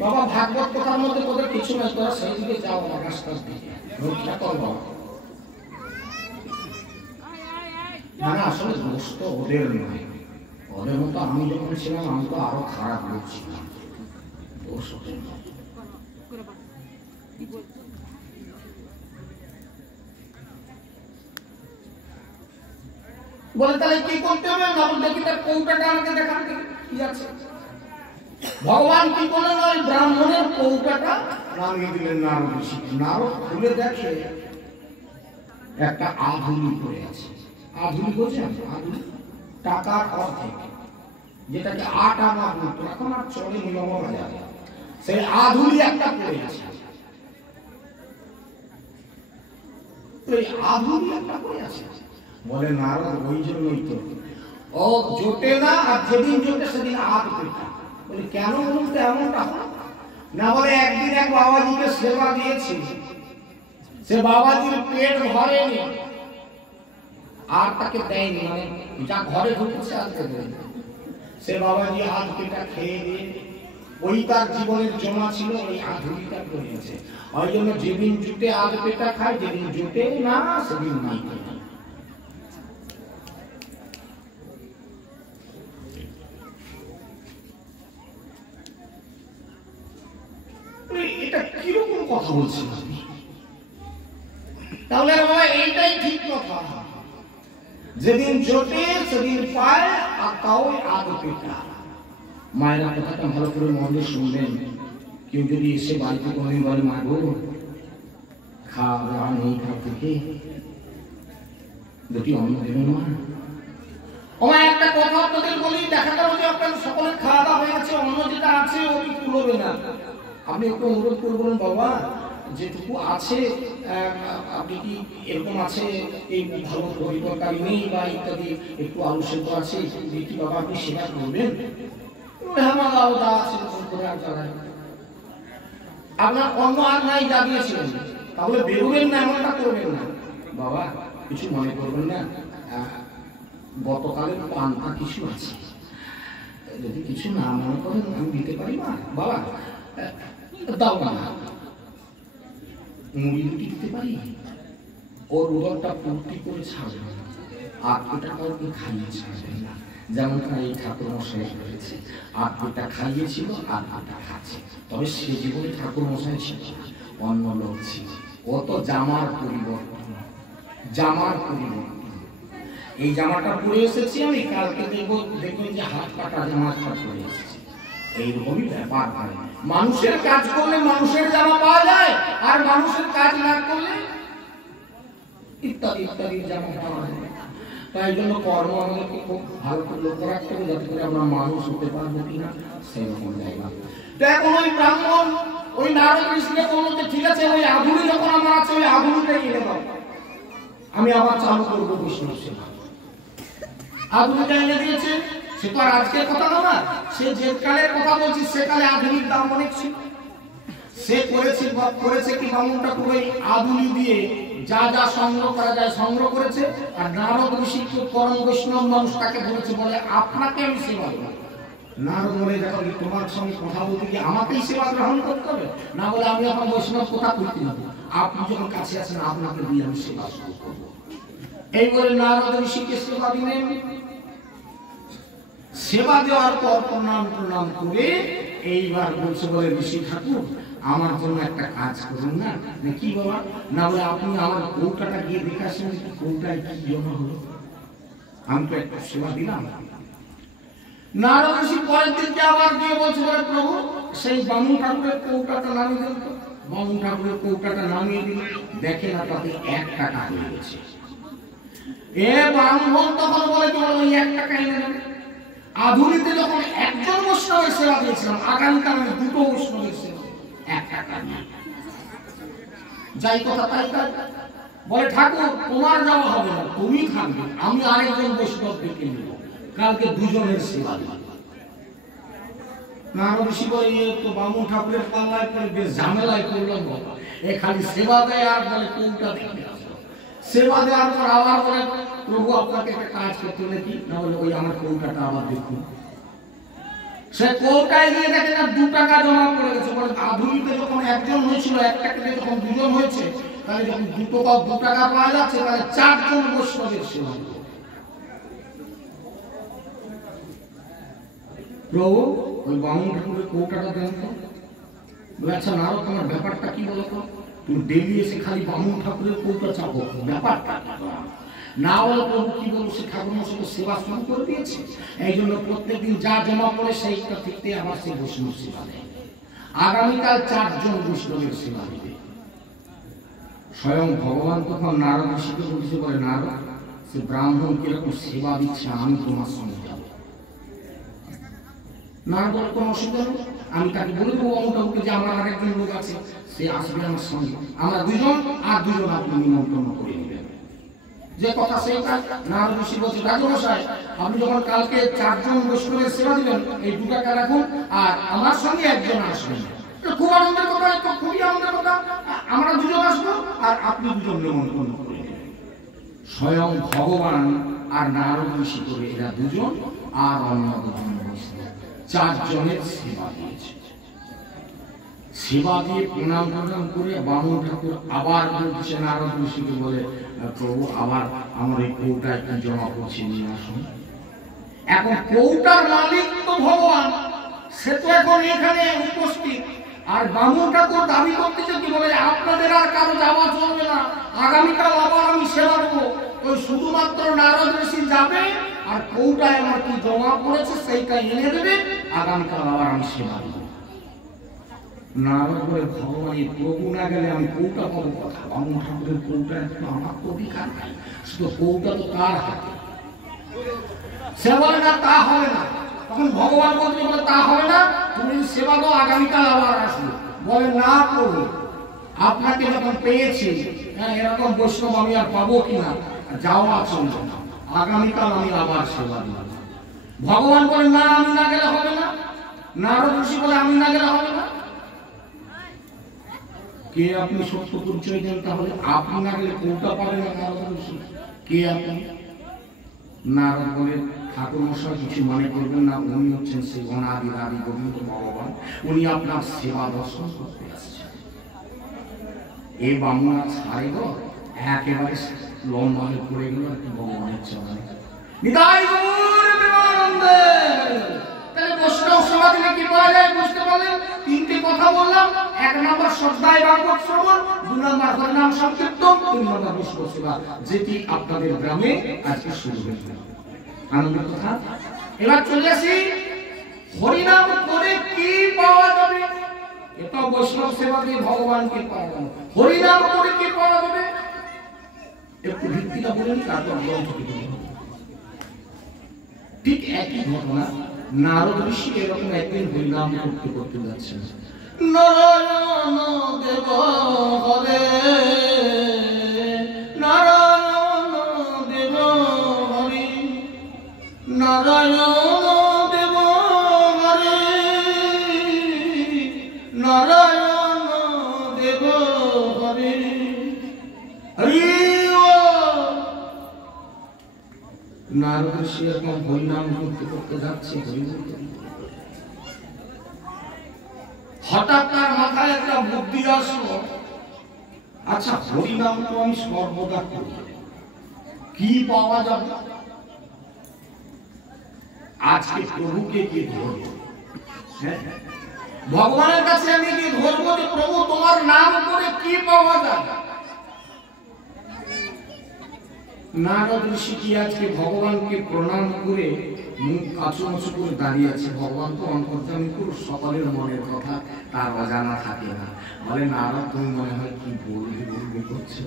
বাবা ভাগবত কথার মধ্যে তোদের কিছু নাই, তোরা সেই দিকে যাও, আমার রাস্তা দিকে রক্ষা কর বাবা। না না, আসলে দোষ তো ওদের নয়, ওদের মতো আমি যখন ছিলাম আমি তো আরো খারাপ করছিলাম। দোষ ওদের নয়। বলে তাহলে কি করতে হবে? না দেখি তার কৌটাটা আমাকে দেখান কি আছে। ভগবান কি করলেন? ওই ব্রাহ্মণের কৌটাটা নামিয়ে দিলেন নারদ ঋষি। নারদ খুলে দেখে একটা আধুলি পড়ে আছে। আধুলি বোঝেন? আধুলি টাকার অর্ধেক, যেটাকে 8 আনা বলতো, এখন আর চলে নিয়ম বাজারে। সেই আধুলি একটা পড়ে আছে। ওই আধুলি একটা পড়ে আছে। বলে নারদ ওই জন্যই তো ও জোটে না, আর যেদিন জোটে সেদিন আধ পেটা। বলি কেন বলুন তো এমনটা? না বলে একদিন এক বাবাজিকে সেবা দিয়েছি, সে বাবাজির পেট ভরেনি আর তাকে দেয়নি, মানে যা ঘরে ঢুকেছে আর দেয়নি। সে বাবাজি আধ পেটা খেয়ে দিয়ে ওই তার জীবনের জমা ছিল, ওই আধুলিটা করেছে। ওই জন্য যেদিন জুটে আধ পেটা খায়, যেদিন জুটে না সেদিন নাই। এটা কিরকম কথা বলছেন? তাহলে বাবা এইটাই ঠিক কথা, যেদিন জোটে সেদিন পায়, আর তাও আধ পেটা। মায়েরা কথাটা ভালো করে মন দিয়ে শুনবেন। কেউ যদি এসে বাড়িতে কোনোদিন বলে মা গো খাওয়া দাওয়া নেই, খাওয়া থেকে দুটি অন্ন দেবেন মা। আমার একটা কথা আপনাদের বলি, দেখা গেল যে আপনার সকলের খাওয়া দাওয়া হয়ে গেছে, অন্য যেটা আছে ওই তুলবে না। আপনি একটু অনুরোধ করবেন বাবা যেটুকু আছে আপনি কি এরকম আছে এই ভালো তরকারি নেই বা ইত্যাদি, একটু আলু সেদ্ধ আছে, দেখি বাবা আপনি সেবা করবেন। আপনার অন্য আর নাই যা দিয়েছিলেন, তাহলে বেরোবেন না, এমনটা করবেন না। বাবা কিছু মনে করবেন না, গতকালের পান্তা কিছু আছে, যদি কিছু না মনে করেন আমি দিতে পারি না। বাবা দাও না, মুড়ি রুটি দিতে পারি, ওর উদরটা পূর্তি করে ছাড়বে, আর ওটা কাউকে খাইয়ে ছাড়বে না। যেমন এই ঠাকুর মশাই করেছে, আর ওটা খাইয়েছিল আর ওটা খাচ্ছে। তবে সে জীবনে ঠাকুর মশাই ছিল, অন্য লোক ছিল। ও তো জামার পরিবর্তন, জামার পরিবর্তন। এই জামাটা পরে এসেছি আমি, কালকে দেখবেন যে হাত কাটা জামাটা পরে এসেছি। এইরকমই ব্যাপার হয়। মানুষের কাজ করলে মানুষের জামা পাওয়া যায়, আর মানুষের কাজ না করলে ইত্যাদি ইত্যাদি জামা পাওয়া যায়। তাই জন্য কর্ম আমাদেরকে খুব ভালো করে লক্ষ্য রাখতে হবে, যাতে করে আমরা মানুষ হতে পারবো কিনা সেরকম জায়গা। তো এখন ওই ব্রাহ্মণ ওই নারদ ঋষিকে বলল যে ঠিক আছে, ওই আধুলি যখন আমার আছে ওই আধুলিটাই এনে দাও, আমি আবার চালু করবো বিষ্ণু সেবা। আধুলিটা এনে দিয়েছে। সে তো আর আজকের কথা না, সে যে কালের কথা বলছি সেকালে আধুনির দাম অনেক ছিল। সে করেছে কি বামুনটা পুরো আধুলি দিয়ে যা যা সংগ্রহ করা যায় সংগ্রহ করেছে। আর নারদ ঋষি পরম বৈষ্ণব মানুষ, তাকে বলেছে বলে আপনাকে আমি সেবা দেব। নারদ বলে দেখো তোমার সঙ্গে কথা বলতে গিয়ে আমাকেই সেবা গ্রহণ করতে হবে, না বলে আমি এখন বৈষ্ণব কথা করতে হবে। আপনি যখন কাছে আছেন আপনাকে দিয়ে আমি সেবা শুরু করবো। এই বলে নারদ ঋষিকে সেবা দিলেন। সেবা দেওয়ার পর প্রণাম করে এইবার বলছে বলে ঋষি ঠাকুর আমার জন্য একটা কাজ করুন না। কি বাবা? না বলে আপনি আমার কৌটাটা গিয়ে দেখে আসেন, কৌটায় কি জমা হলো, আমি তো একটা সেবা দিলাম। নারদ ঋষি পরের দিনকে আবার গিয়ে বলছে বলে প্রভু সেই বামুন ঠাকুরের কৌটাটা নামিয়ে দিল। বামুন ঠাকুরের কৌটাটা নামিয়ে দিল, দেখে না তাতে 1 টাকা হয়ে গেছে। এ ব্রাহ্মণ তখন বলে কি ওই 1 টাকা এনে দেবে। আধুনিতে যখন একজন বৈষ্ণবের সেবা দিয়েছিলাম, আগামীকাল আমি 2টো বৈষ্ণবের সেবা 1 টাকা না। যাই কথা তাই কাজ। বলে ঠাকুর তোমার যাওয়া হবে না, তুমি থাকবে, আমি আরেকজন বৈষ্ণব ডেকে নেব, কালকে 2 জনের সেবা দেব। নারদ ঋষি বলে এ তো বামুন ঠাকুরের পাল্লায় পড়ে বেশ ঝামেলায় পড়লাম বাবা। এ খালি সেবা দেয় আর বলে কোনটা দেখে আসো। সেবা দেওয়ার পর আবার বলে প্রভু আপনাকে একটা কাজ করতে নাকি, না বলে ওই আমার কৌটাটা আবার দেখুন। সে কৌটায় গিয়ে দেখে না 2 টাকা জমা পড়ে গেছে। বলে আধুনিকে যখন একজন হয়েছিল 1 টাকা দিয়ে যখন 2 জন হয়েছে, তাহলে যখন 2 টাকা পাওয়া যাচ্ছে তাহলে 4 জন বৈষ্ণবের সেবা। প্রভু ওই বামুন ঠাকুরের কৌটাটা দেন তো। বলে আচ্ছা নারদ তোমার ব্যাপারটা কি বলতো, তুমি ডেলি এসে খালি বামুন ঠাকুরের কৌটা চাপো, ব্যাপারটা না বলে প্রভু কি বলবো, সে ঠাকুর মশাই সেবা শুরু করে দিয়েছে, এই জন্য প্রত্যেকদিন যা জমা পড়ে সেইটা থেকে আমার সেই বৈষ্ণব সেবা দেয়। আগামীকাল 4 জন বৈষ্ণবের সেবা দেবে। স্বয়ং ভগবান তখন নারদ ঋষিকে বলছে, বলে নারদ সে ব্রাহ্মণ কিরকম সেবা দিচ্ছে আমি তোমার সঙ্গে যাবো। নারদ বলে কোনো অসুবিধা নেই, আমি তাকে বলে দেবো অমুক যে আমার আরেকজন লোক আছে সে আসবে আমার সঙ্গে, আমরা 2 জন আর 2 জন আপনি নিমন্ত্রণ করে নেবেন। যে কথা সেই কাজ। নারদ ঋষি বলছে রাজমশাই আপনি যখন কালকে 4 জন বৈষ্ণবের সেবা দিবেন, এই 2 টাকা রাখুন আর আমার সঙ্গে একজন আসবেন। খুব আনন্দের কথা, খুবই আনন্দের কথা, আমরা 2 জন আসবো আর আপনি 2 জন নিমন্ত্রণ করে নেবেন। স্বয়ং ভগবান আর নারদ ঋষি করে এরা 2 জন আর অন্য 2 জন বৈষ্ণব 4 জনের সেবা দিয়েছে। সেবা দিয়ে প্রণাম করে বামুন ঠাকুর আবার বলছে নারদ ঋষিকে, বলে প্রভু আবার আমার এই কৌটা একটু জমা করছে নিয়ে আসুন। এখন কৌটার মালিক তো ভগবান, সে তো এখন এখানে উপস্থিত। আর বামুন ঠাকুর দাবি করতেছে কি, বলে আপনাদের আর কারো যাওয়া চলবে না, আগামীকাল আবার আমি সেবা দেবো। তো শুধুমাত্র নারদ ঋষি যাবে আর কৌটায় আমার কি জমা পড়েছে সেইটা এনে দেবে, আগামীকাল আবার আমি সেবা দেবো। নারদ বলে ভগবান প্রভু না গেলে আমি কৌটা পাবো কথা, বামুন ঠাকুরের কৌটা একটু আমার তো অধিকার নাই, শুধু কৌটা তো তার হাতে। সে বলে না তা হবে না। তখন ভগবান বলতে বলে তা হবে না, তুমি সেবা দাও আগামীকাল আবার আসবে। বলে না প্রভু আপনাকে যখন পেয়েছি, হ্যাঁ এরকম বৈষ্ণব আমি আর পাবো কিনা, যাওয়া চলবে না, আগামীকাল আমি আবার সেবা দিব। ভগবান বলে না আমি না গেলে হবে না। নারদ ঋষি বলে আমি না গেলে হবে না। কে আপনি সত্য পরিচয় দেন, তাহলে আপনি না গেলে কৌটা পাবে না নারদ ঋষি, কে আপনি? নারদ বলে ঠাকুর মশাই কিছু মনে করবেন না, উনি হচ্ছেন সেই অনাদি আদি গোবিন্দ ভগবান, উনি আপনার সেবা দর্শন করতে আসছেন। এই বামুন ছাড়ে গো একেবারে লম্বা হয়ে পড়ে গেল আর কি ভগবানের চরণে। নিতাই গৌর প্রেমানন্দে। তাহলে বৈষ্ণব সেবা দিলে কি পাওয়া যায় বুঝতে পারলেন? 3টে কথা বললাম। 1 নম্বর শ্রদ্ধায় ভাগবত শ্রবণ, 2 নম্বর হরিনাম সংকীর্তন, 3 নম্বর বৈষ্ণব সেবা, যেটি আপনাদের গ্রামে আজকে শুরু হয়েছে। আনন্দের কথা। এবার চলে আসি হরিনাম করে কি পাওয়া যাবে। এটা বৈষ্ণব সেবা দিয়ে ভগবানকে পাওয়া যাবে, হরিনাম করে কি পাওয়া যাবে একটু ভিত্তিটা বলেন, তারপর গ্রন্থ থেকে ঠিক একই ঘটনা। নারদ ঋষি এরকম একদিন হরিনাম করতে করতে যাচ্ছেন। নারায়ণ দেব হরে, নারায়ণ দেব হরি, নারায়ণ দেব হরে, নারায়ণ দেব হরে, হরি। নারদ ঋষি এরকম হরিনাম করতে করতে যাচ্ছে। হঠাৎ তার মাথায় একটা বুদ্ধি আসলো, আচ্ছা হরিনাম তো আমি সর্বদা করি, কি পাওয়া যাবে? আজকে প্রভুকে গিয়ে ধরবো, ভগবানের কাছে আমি গিয়ে ধরবো যে প্রভু তোমার নাম করে কি পাওয়া যাবে। নারদ ঋষি কি আজকে ভগবানকে প্রণাম করে মুখ কাঁচুমাচু করে দাঁড়িয়ে আছে। ভগবান তো অন্তর্যামী পুরুষ, সকলের মনের কথা তার অজানা থাকে না। বলে নারদ তুমি মনে হয় কি বলবে করছে?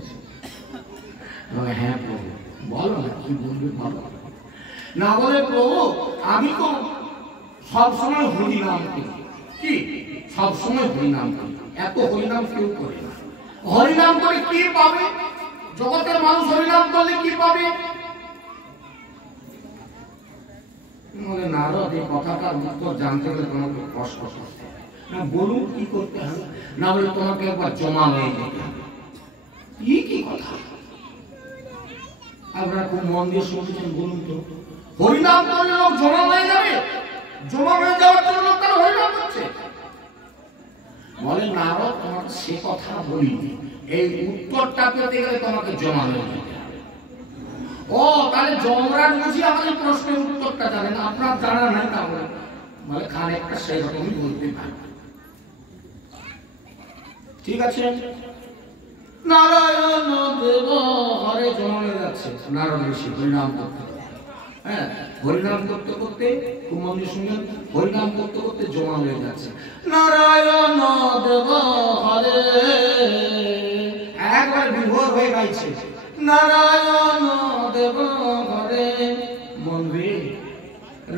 বলে হ্যাঁ প্রভু বলো না কি বলবে বলো। না বলে প্রভু আমি তো সবসময় হরিনাম করি। কি সবসময় হরিনাম করি? এত হরিনাম কেউ করে না। হরিনাম করে কি পাবে? জগতের মানুষ হরিনাম করলে কি পাবে? নারদ এই কথাটার উত্তর জানতে হলে তোমাকে কষ্ট করতে হবে। না বলুন কি করতে হবে? না বলে তোমাকে একবার জমা হয়ে যেতে হবে। কি কথা আপনারা খুব মন দিয়ে শুনছেন? বলুন তো, হরিনাম করলে লোক জমা হয়ে যাবে? জমা হয়ে যাওয়ার জন্য লোক তারা হরিনাম করছে? বলে নারদ তোমাকে সে কথা বলিনি, এই উত্তরটা পেতে গেলে তোমাকে জমা হয়ে যেতে হবে। ও তাহলে যমরাজ বুঝি আমাদের প্রশ্নের উত্তরটা জানেন, আপনার জানা নাই। তাহলে বলে খানিকটা সেরকমই বলতে পারে। ঠিক আছে, নারায়ণ দেব হরে জমা হয়ে যাচ্ছে। নারদ ঋষি হরিনাম করতে, হ্যাঁ হরিনাম করতে করতে খুব মন দিয়ে শুনলেন, হরিনাম করতে করতে জমা হয়ে যাচ্ছে। নারায়ণ দেব হরে, একবার বিভোর হয়ে গাইছে নারায়ণ দেব হরে। মন রে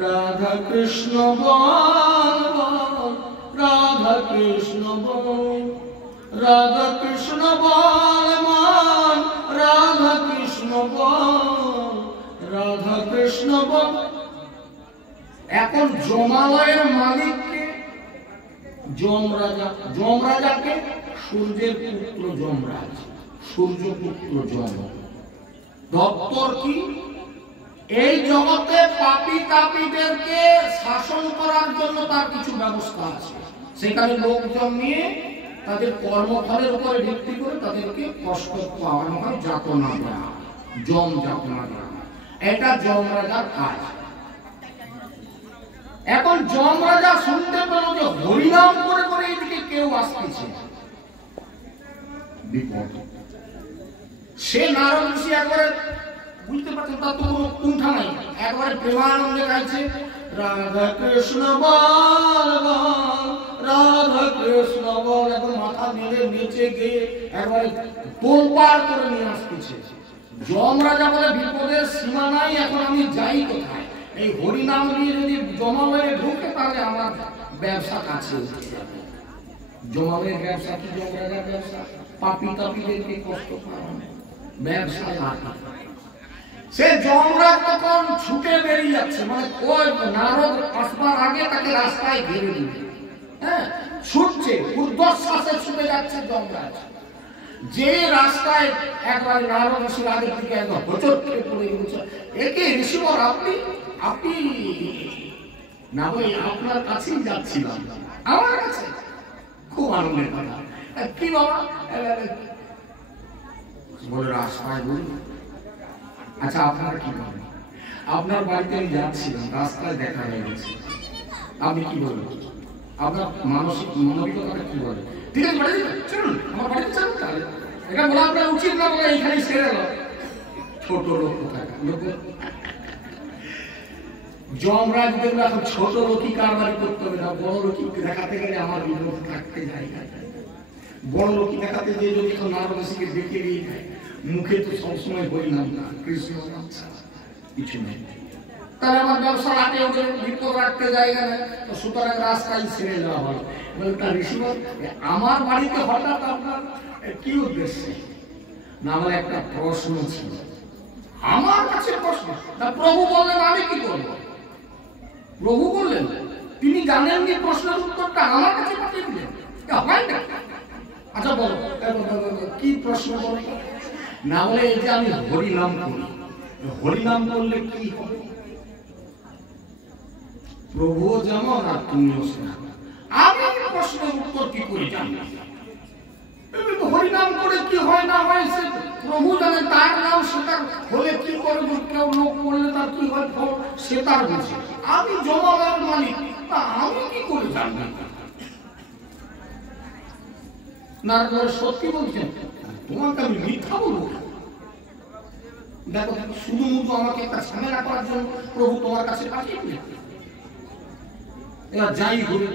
রাধা কৃষ্ণ বল, রাধা কৃষ্ণ বল, রাধা কৃষ্ণ বল মন, রাধা কৃষ্ণ বল, রাধা কৃষ্ণ বল। এখন জমালয়ের মালিককে যমরাজা, যমরাজাকে সূর্যের পুত্র যমরাজ, সূর্য পুত্র যম। দপ্তর কি? এই জগতে পাপী তাপীদেরকে শাসন করার জন্য তার কিছু ব্যবস্থা আছে। সেখানে লোকজন নিয়ে তাদের কর্মফলের উপরে ভিত্তি করে তাদেরকে কষ্ট পাওয়ানো হয়, যাতনা দেওয়া, যম যাতনা দেওয়া। এটা যমরাজার কাজ। এখন যমরাজা শুনতে পেল যে হরিনাম করে করে এদিকে কেউ আসতেছে, বিপদ। সে নারদ ঋষি একবারে বুঝতে পারছেন, তার তো কোনো কুণ্ঠা নাই, একবারে প্রেমানন্দে গাইছে রাধা কৃষ্ণ বল, রাধা কৃষ্ণ বল। এখন মাথা নেড়ে নিচে গিয়ে একবারে তোলপাড় করে নিয়ে আসতেছে। যমরাজা বলে বিপদের সীমা নাই, এখন আমি যাই কোথায়? এই হরিনাম দিয়ে যদি জমালয়ে ঢুকে তাহলে আমার ব্যবসা কাছে উঠে যাবে। জমালয়ের ব্যবসা কি যমরাজার ব্যবসা? পাপী তাপীদেরকে কষ্ট পাওয়ানো, ব্যবসা লাভ। সে যমরাজ তখন ছুটে বেরিয়ে যাচ্ছে, মানে ওই নারদ আসবার আগে তাকে রাস্তায় ঘিরে দিবে। হ্যাঁ ছুটছে, ঊর্ধ্বশ্বাসে ছুটে যাচ্ছে যমরাজ। যে রাস্তায় একবার নারদ ঋষির আগের দিকে একবার হোঁচট খেয়ে পড়ে গেছে, একে ঋষিবর আপনি আপনি না ভাই, আপনার কাছেই যাচ্ছিলাম, আমার কাছে। খুব আনন্দের কথা। কি বাবা বলে রাস্তায় বলি, আচ্ছা আপনারা কি বলেন? আপনার বাড়িতে আমি যাচ্ছিলাম, রাস্তায় দেখা হয়ে গেছে, আপনি কি বলবেন? আপনার মানসিক মানবিকতাটা কি বলে? ঠিক আছে বাড়ি চলুন, আমার বাড়িতে চলুন। তাহলে এটা বলা আপনার উচিত না, বলে এইখানে সেরে গেল। ছোট লোক কোথায় লোক, যমরাজ দেখবে এখন ছোট লোকই কারবারি করতে হবে না, বড় লোকই দেখাতে গেলে আমার বিরোধ থাকতে যায়। বড় লোকই দেখাতে গিয়ে যদি এখন নারদ ঋষিকে দেখে নিয়ে যায়, মুখে তো সবসময় বললাম না কৃষ্ণ কিছু নেই, তাহলে আমার ব্যবসা রাখতে ওদের বিপদ রাখতে জায়গা নেই, তো সুতরাং রাস্তায় ছেড়ে যাওয়া হলো। বলে তার ঋষিবর আমার বাড়িতে হঠাৎ আপনার কি উদ্দেশ্য? না আমার একটা প্রশ্ন ছিল। আমার কাছে প্রশ্ন? না প্রভু বললেন আমি কি করবো? প্রভু বললেন তিনি জানেননি প্রশ্নের উত্তরটা, আমার কাছে পাঠিয়ে দিলেন, হয় না? আচ্ছা বলো কি প্রশ্ন বলো? না বলে এই যে আমি হরিনাম করি, হরিনাম করলে কি হবে? প্রভু যেমন আর তুমিও সেমন। আমি প্রশ্নের উত্তর কি করে জানি? হরিনাম করে কি হয় না হয় সে প্রভু জানে, তার নাম সেটা হলে কি করবো, কেউ লোক করলে তার কি হয় ফল সে তার বুঝে। আমি জমালয়ের মালিক, তা আমি কি করে জানবো? না সত্যি বলছেন, তোমাকে আমি মিথ্যা বলবো? দেখো শুধু আমাকে একটা ঝামেলা করার জন্য প্রভু তোমার কাছে পাঠিয়ে দিলেন। এবার যাই ঘুরে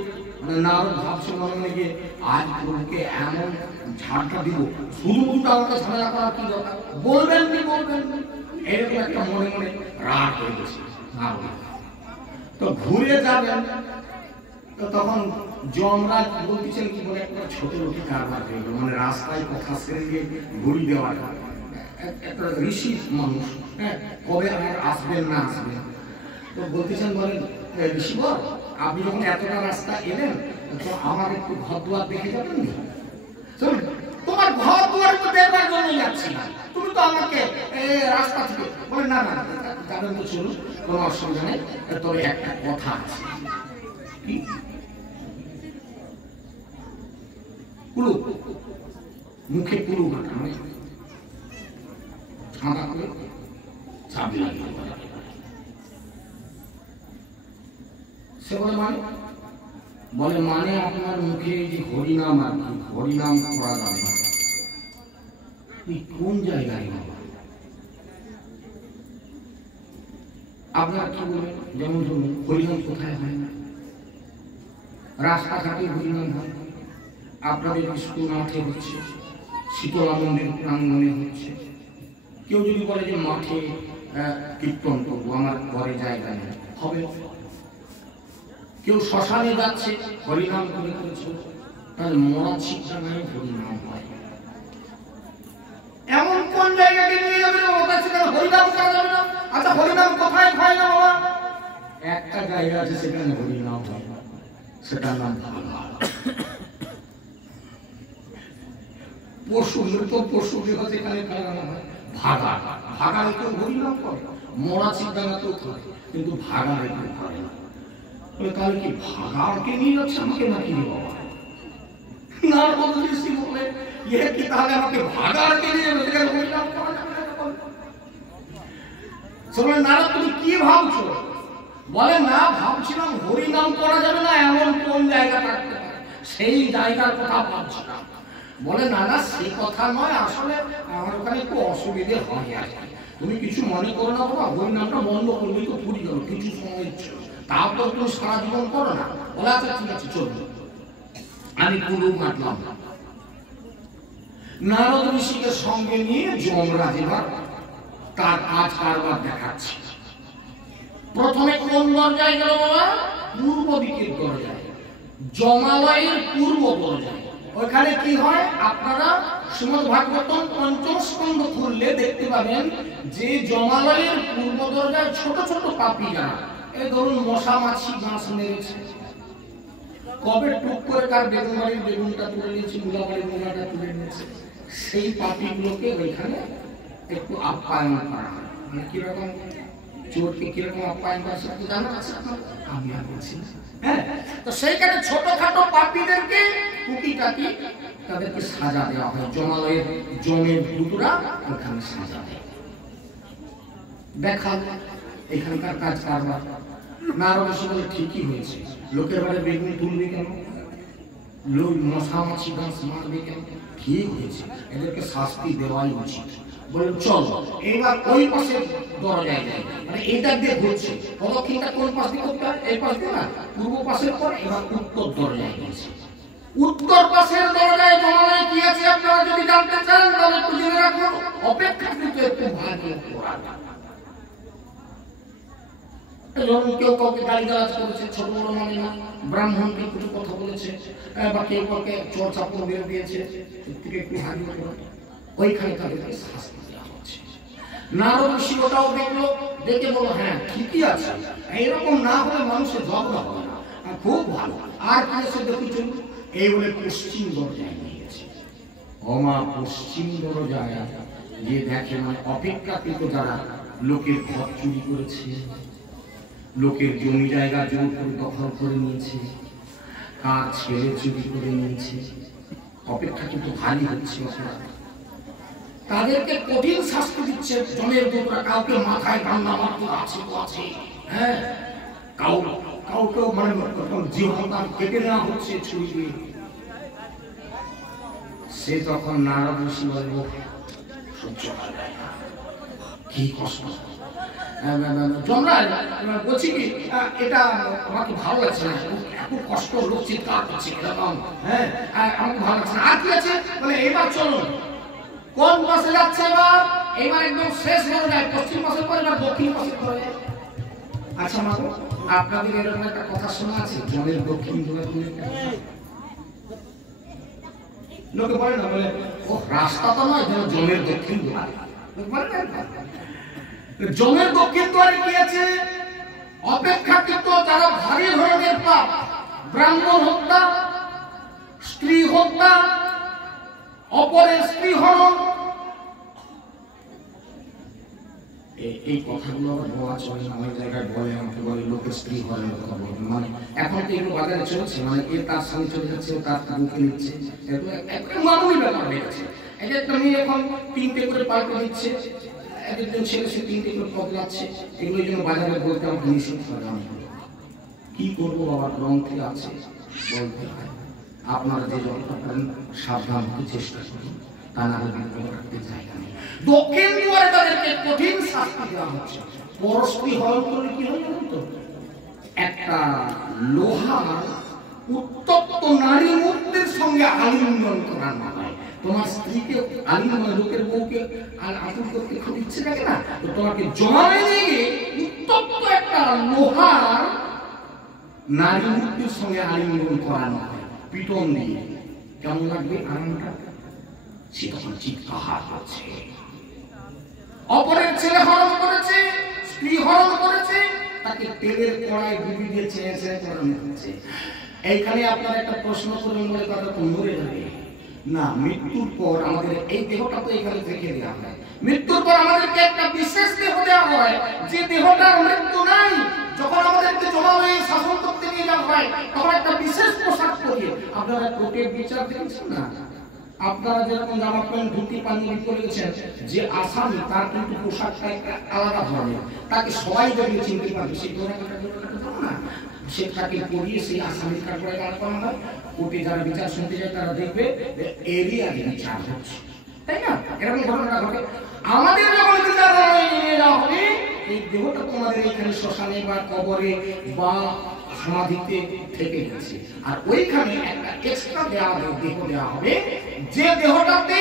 নারদ ভাবছে মনে মনে গিয়ে আজ গুরুকে এমন ঝাড়টা দিব, শুধু উল্টা আমাকে ঝামেলা করা কি দরকার, বলবেন কি বলবেন, এরকম একটা মনে মনে রাগ হয়ে গেছে নারদ। তো ঘুরে যাবেন, তো তখন যমরাজ বলতেছেন কি বলে একটা ছোট লোকে কারবার হয়ে গেল, মানে রাস্তায় কথা সেরে গিয়ে ঘুরি দেওয়া একটা ঋষি মানুষ, হ্যাঁ, কবে আর আসবেন না আসবেন। তো বলতেছেন বলেন ঋষিবর, আপনি যখন এতটা রাস্তা এলেন তো আমার একটু ঘর দুয়ার দেখে যাবেন না? তোমার ঘর দুয়ার তো দেখবার জন্য যাচ্ছি না, তুমি তো আমাকে রাস্তা থেকে বলেন না না যাবেন তো চলুন, কোনো অসুবিধা নেই, তবে একটা কথা আছে। কি? কুলু, মুখে কুলু কাটা ছাঁদা করে চাবি লাগিয়ে সে বলে মানে আপনার মুখে যে হরিনাম আর কি, হরিনাম করা যাবে না। কোন জায়গায় আপনারা কি বলেন? যেমন ধরুন হরিনাম কোথায় হয় না, রাস্তাঘাটে হরিনাম হয়, আপনাদের স্কুল মাঠে হচ্ছে, শীতলা মন্দির প্রাঙ্গণে হচ্ছে। কেউ যদি বলে যে মাঠে কীর্তন করবো, আমার ঘরে জায়গা নেই, হবে। কেউ শ্মশানে যাচ্ছে, হরিনাম করে করেছে, তাহলে মরা শিক্ষা নাই হরিনাম হয়। এমন কোন জায়গাকে নিয়ে যাবে হরিনাম করা যাবে না? আচ্ছা হরিনাম কোথায় হয় না বাবা? একটা জায়গা আছে সেখানে হরিনাম হয়, সেটার নাম ভাগা। পশু মৃত পশু যেখানে খাওয়ানো হয় ভাগা, ভাগা কেউ হরিনাম করে, মরা চিন্তাতেও করে, কিন্তু ভাগা কেউ করে না। তাহলে কি ভাগাকে নিয়ে যাচ্ছে আমাকে নাকি বাবা? নারদ ঋষি বলে ইয়ে কি তাহলে আমাকে ভাগাকে নিয়ে যাবে, হরিনাম করা যাবে না? বলে নারদ তুমি কি ভাবছো? বলে না ভাবছিলাম হরিনাম করা যাবে না এমন কোন জায়গা থাকতে পারে, সেই জায়গার কথা ভাবছিলাম। বলে না না সেই কথা নয়, আসলে আমার ওখানে একটু অসুবিধে হয় আর কি, তুমি কিছু মনে করো না বাবা, হরিনামটা বন্ধ করবি তো পুরি গেল, কিছু সময় ছিল, তারপর তুমি সারা জীবন করো না। বলে আচ্ছা ঠিক আছে চলবে, আমি কুলু মাতলাম। নারদ ঋষিকে সঙ্গে নিয়ে যমরাজ এবার তার কাজ কারবার দেখাচ্ছে। প্রথমে কোন দরজায় গেল বাবা? পূর্ব দিকের দরজায়, জমালয়ের পূর্ব দরজায়। ওখানে কি হয় আপনারা শ্রীমদ্ ভাগবতম পঞ্চম স্কন্ধ খুললে দেখতে পাবেন যে জমালয়ের পূর্ব দরজায় ছোট ছোট পাপী যারা, এই ধরুন মশা মাছি গাছ মেরেছে, কবে টুক করে কার বেগুন বাড়ির বেগুনটা তুলে নিয়েছে, মূলা বাড়ির মূলাটা তুলে নিয়েছে, সেই পাপীগুলোকে ওইখানে একটু আপ্যায়ন করা হয়। মানে কিরকম চোরকে কিরকম আপ্যায়ন করা সেটা জানা আছে আমি আর বলছি না। হ্যাঁ, তো সেইখানে ছোটখাটো পাপীদেরকে কুকিটাকি তাদেরকে সাজা দেওয়া হয়, জমালয়ের জমের দুটোরা ওখানে সাজা দেয়। দেখা এখানকার কাজ কারবার। নারদ ঋষি বলে ঠিকই হয়েছে, লোকের বাড়ি বেগুন তুলবে কেন, লোক মশা মাছি গাছ মারবে কেন, ঠিক হয়েছে, এদেরকে শাস্তি দেওয়াই উচিত। বলে চলো এবার ওই পাশে দরজায় যাই, মানে এটা দিয়ে ঘুরছে, পদক্ষেপটা কোন পাশ দিয়ে করতে হয়? এই পাশ দিয়ে না, পূর্ব পাশের পর এবার উত্তর দরজায় গেছে। উত্তর পাশের দরজায় জমালয় কি আছে আপনারা যদি জানতে চান তাহলে একটু জেনে রাখুন, অপেক্ষাকৃত একটু ভালো করা। যখন কেউ কাউকে গালিগালাজ করেছে, ছোট বড় মানে না, ব্রাহ্মণকে কিছু কথা বলেছে, বা কেউ কাউকে চোর চাপড় বের দিয়েছে, থেকে একটু ভালো করে ওইখানে তাদেরকে শাস্তি দেওয়া হচ্ছে। নারদ ঋষি ওটাও দেখলো, দেখে বলো হ্যাঁ ঠিকই আছে, এইরকম না হলে মানুষের ঝগড়া হবে না, খুব ভালো। আর কি আছে দেখি চলুন, এই বলে পশ্চিম দরজায় নিয়ে গেছে। ওমা পশ্চিম দরজায় গিয়ে দেখে মানে অপেক্ষাকৃত যারা লোকের ঘর চুরি করেছে, লোকের জমি জায়গা জোর করে দখল করে নিয়েছে, কার ছেলে চুরি করে নিয়েছে, অপেক্ষা কিন্তু ভারী হচ্ছে, তাদেরকে কঠিন শাস্তি দিচ্ছে। জমের দুটোরা কাউকে মাথায় কান্না মারতে আছে তো আছে, হ্যাঁ, কাউকে মানে জীবনটা কেটে নেওয়া হচ্ছে ছুরি দিয়ে। সে তখন নারদ ঋষি বলল সহ্য করা যায় না, কি কষ্ট। যমরাজ বলছি কি এটা আমাকে ভালো লাগছে না, খুব কষ্ট, লোক চিৎকার করছে এরকম, হ্যাঁ আমাকে ভালো লাগছে না। আর কি আছে বলে এবার চলুন কোন পাশে যাচ্ছে, এবার একদম শেষ হয়ে যায়, পশ্চিম পাশে পরে এবার দক্ষিণ পাশে পড়ে যায়। আচ্ছা মা, আপনাদের এরকম একটা কথা শোনা আছে জলের দক্ষিণ দুয়ার? লোকে বলে না, বলে ও রাস্তা তো নয়, জলের দক্ষিণ দুয়ার। জমের দক্ষিণ দ্বারে কি আছে? অপেক্ষাকৃত যারা ভারী ধরনের পাপ, ব্রাহ্মণ হত্যা, স্ত্রী হত্যা, অপরের স্ত্রী হরণ, এই কথাগুলো বলা চলে না। অনেক জায়গায় বলে, আমাকে বলে লোকের স্ত্রী হরণের কথা বলবে, মানে এখন তো এগুলো বাজারে চলছে, মানে এ তার স্বামী চলে যাচ্ছে, তার মুখে নিচ্ছে, একটা মামুলি ব্যাপার হয়ে গেছে। এই যে তুমি এখন 3টে করে পাল্টে দিচ্ছে, একজন ছেলে সে 3টে করে বদলাচ্ছে, এগুলোর জন্য বাজারে বলতে আমাকে নিষেধ করে। আমি কি করবো বাবা, গ্রন্থে আছে বলতে হয়। আপনারা যে যতটা করেন সাবধান হতে চেষ্টা করুন, তা না হলে বিপদ রাখতে জায়গা নেই। দক্ষিণ দুয়ারে তাদেরকে কঠিন শাস্তি দেওয়া হচ্ছে। পরস্পর হরণ করলে কি হয় জানেন তো? একটা লোহার উত্তপ্ত নারী মূর্তির সঙ্গে আলিঙ্গন করানো হয়। তোমার স্ত্রীকে আলিঙ্গন, লোকের বউকে আলিঙ্গন করতে খুব ইচ্ছে থাকে না, তো তোমাকে জমানে নিয়ে উত্তপ্ত একটা লোহার নারী মূর্তির সঙ্গে আলিঙ্গন করানো হয় পিটন দিয়ে। কেমন লাগবে আনন্দটা? সে তখন চিৎকার করছে। অপরের ছেলে হরণ করেছে, স্ত্রী হরণ করেছে, তাকে তেলের কড়াই ডুবি দিয়ে চেয়ে চেয়ে করানো হচ্ছে। এইখানে আপনারা একটা প্রশ্ন করবেন বলে কথা তো মরে যাবে না। মৃত্যুর পর আমাদের এই দেহটা তো এখানে রেখে দেওয়া হয়। মৃত্যুর পর আমাদেরকে একটা বিশেষ দেহ দেওয়া হয়, যে দেহটার মৃত্যু নাই। যখন আমাদেরকে জমা হয়ে শাসন করতে নিয়ে যাওয়া হয়, তখন একটা বিশেষ পোশাক পরিয়ে, আপনারা কোর্টের বিচার দেখেছেন না? আপনারা যেরকম জামা প্যান্ট ধুতি পাঞ্জাবি পরে গেছেন, যে আসামি তার কিন্তু পোশাকটা একটা আলাদা ধরনের, তাকে সবাই দেখলে চিনতে পারবে। সেই ধরনের না, সেটাকে পরিয়ে সেই আসামির কাঠগড়ায় দাঁড় করানো হয়। কোর্টে যারা বিচার শুনতে যায় তারা দেখবে এরই আগে বিচার হচ্ছে, তাই না? এরকম ঘটনা ঘটে। আমাদের যখন বিচার নিয়ে যাওয়া হবে, এই দেহটা তোমাদের এখানে শ্মশানে বা কবরে বা সমাধিতে থেকে গেছে, আর ওইখানে একটা এক্সট্রা দেহ দেওয়া হবে, যে দেহটাতে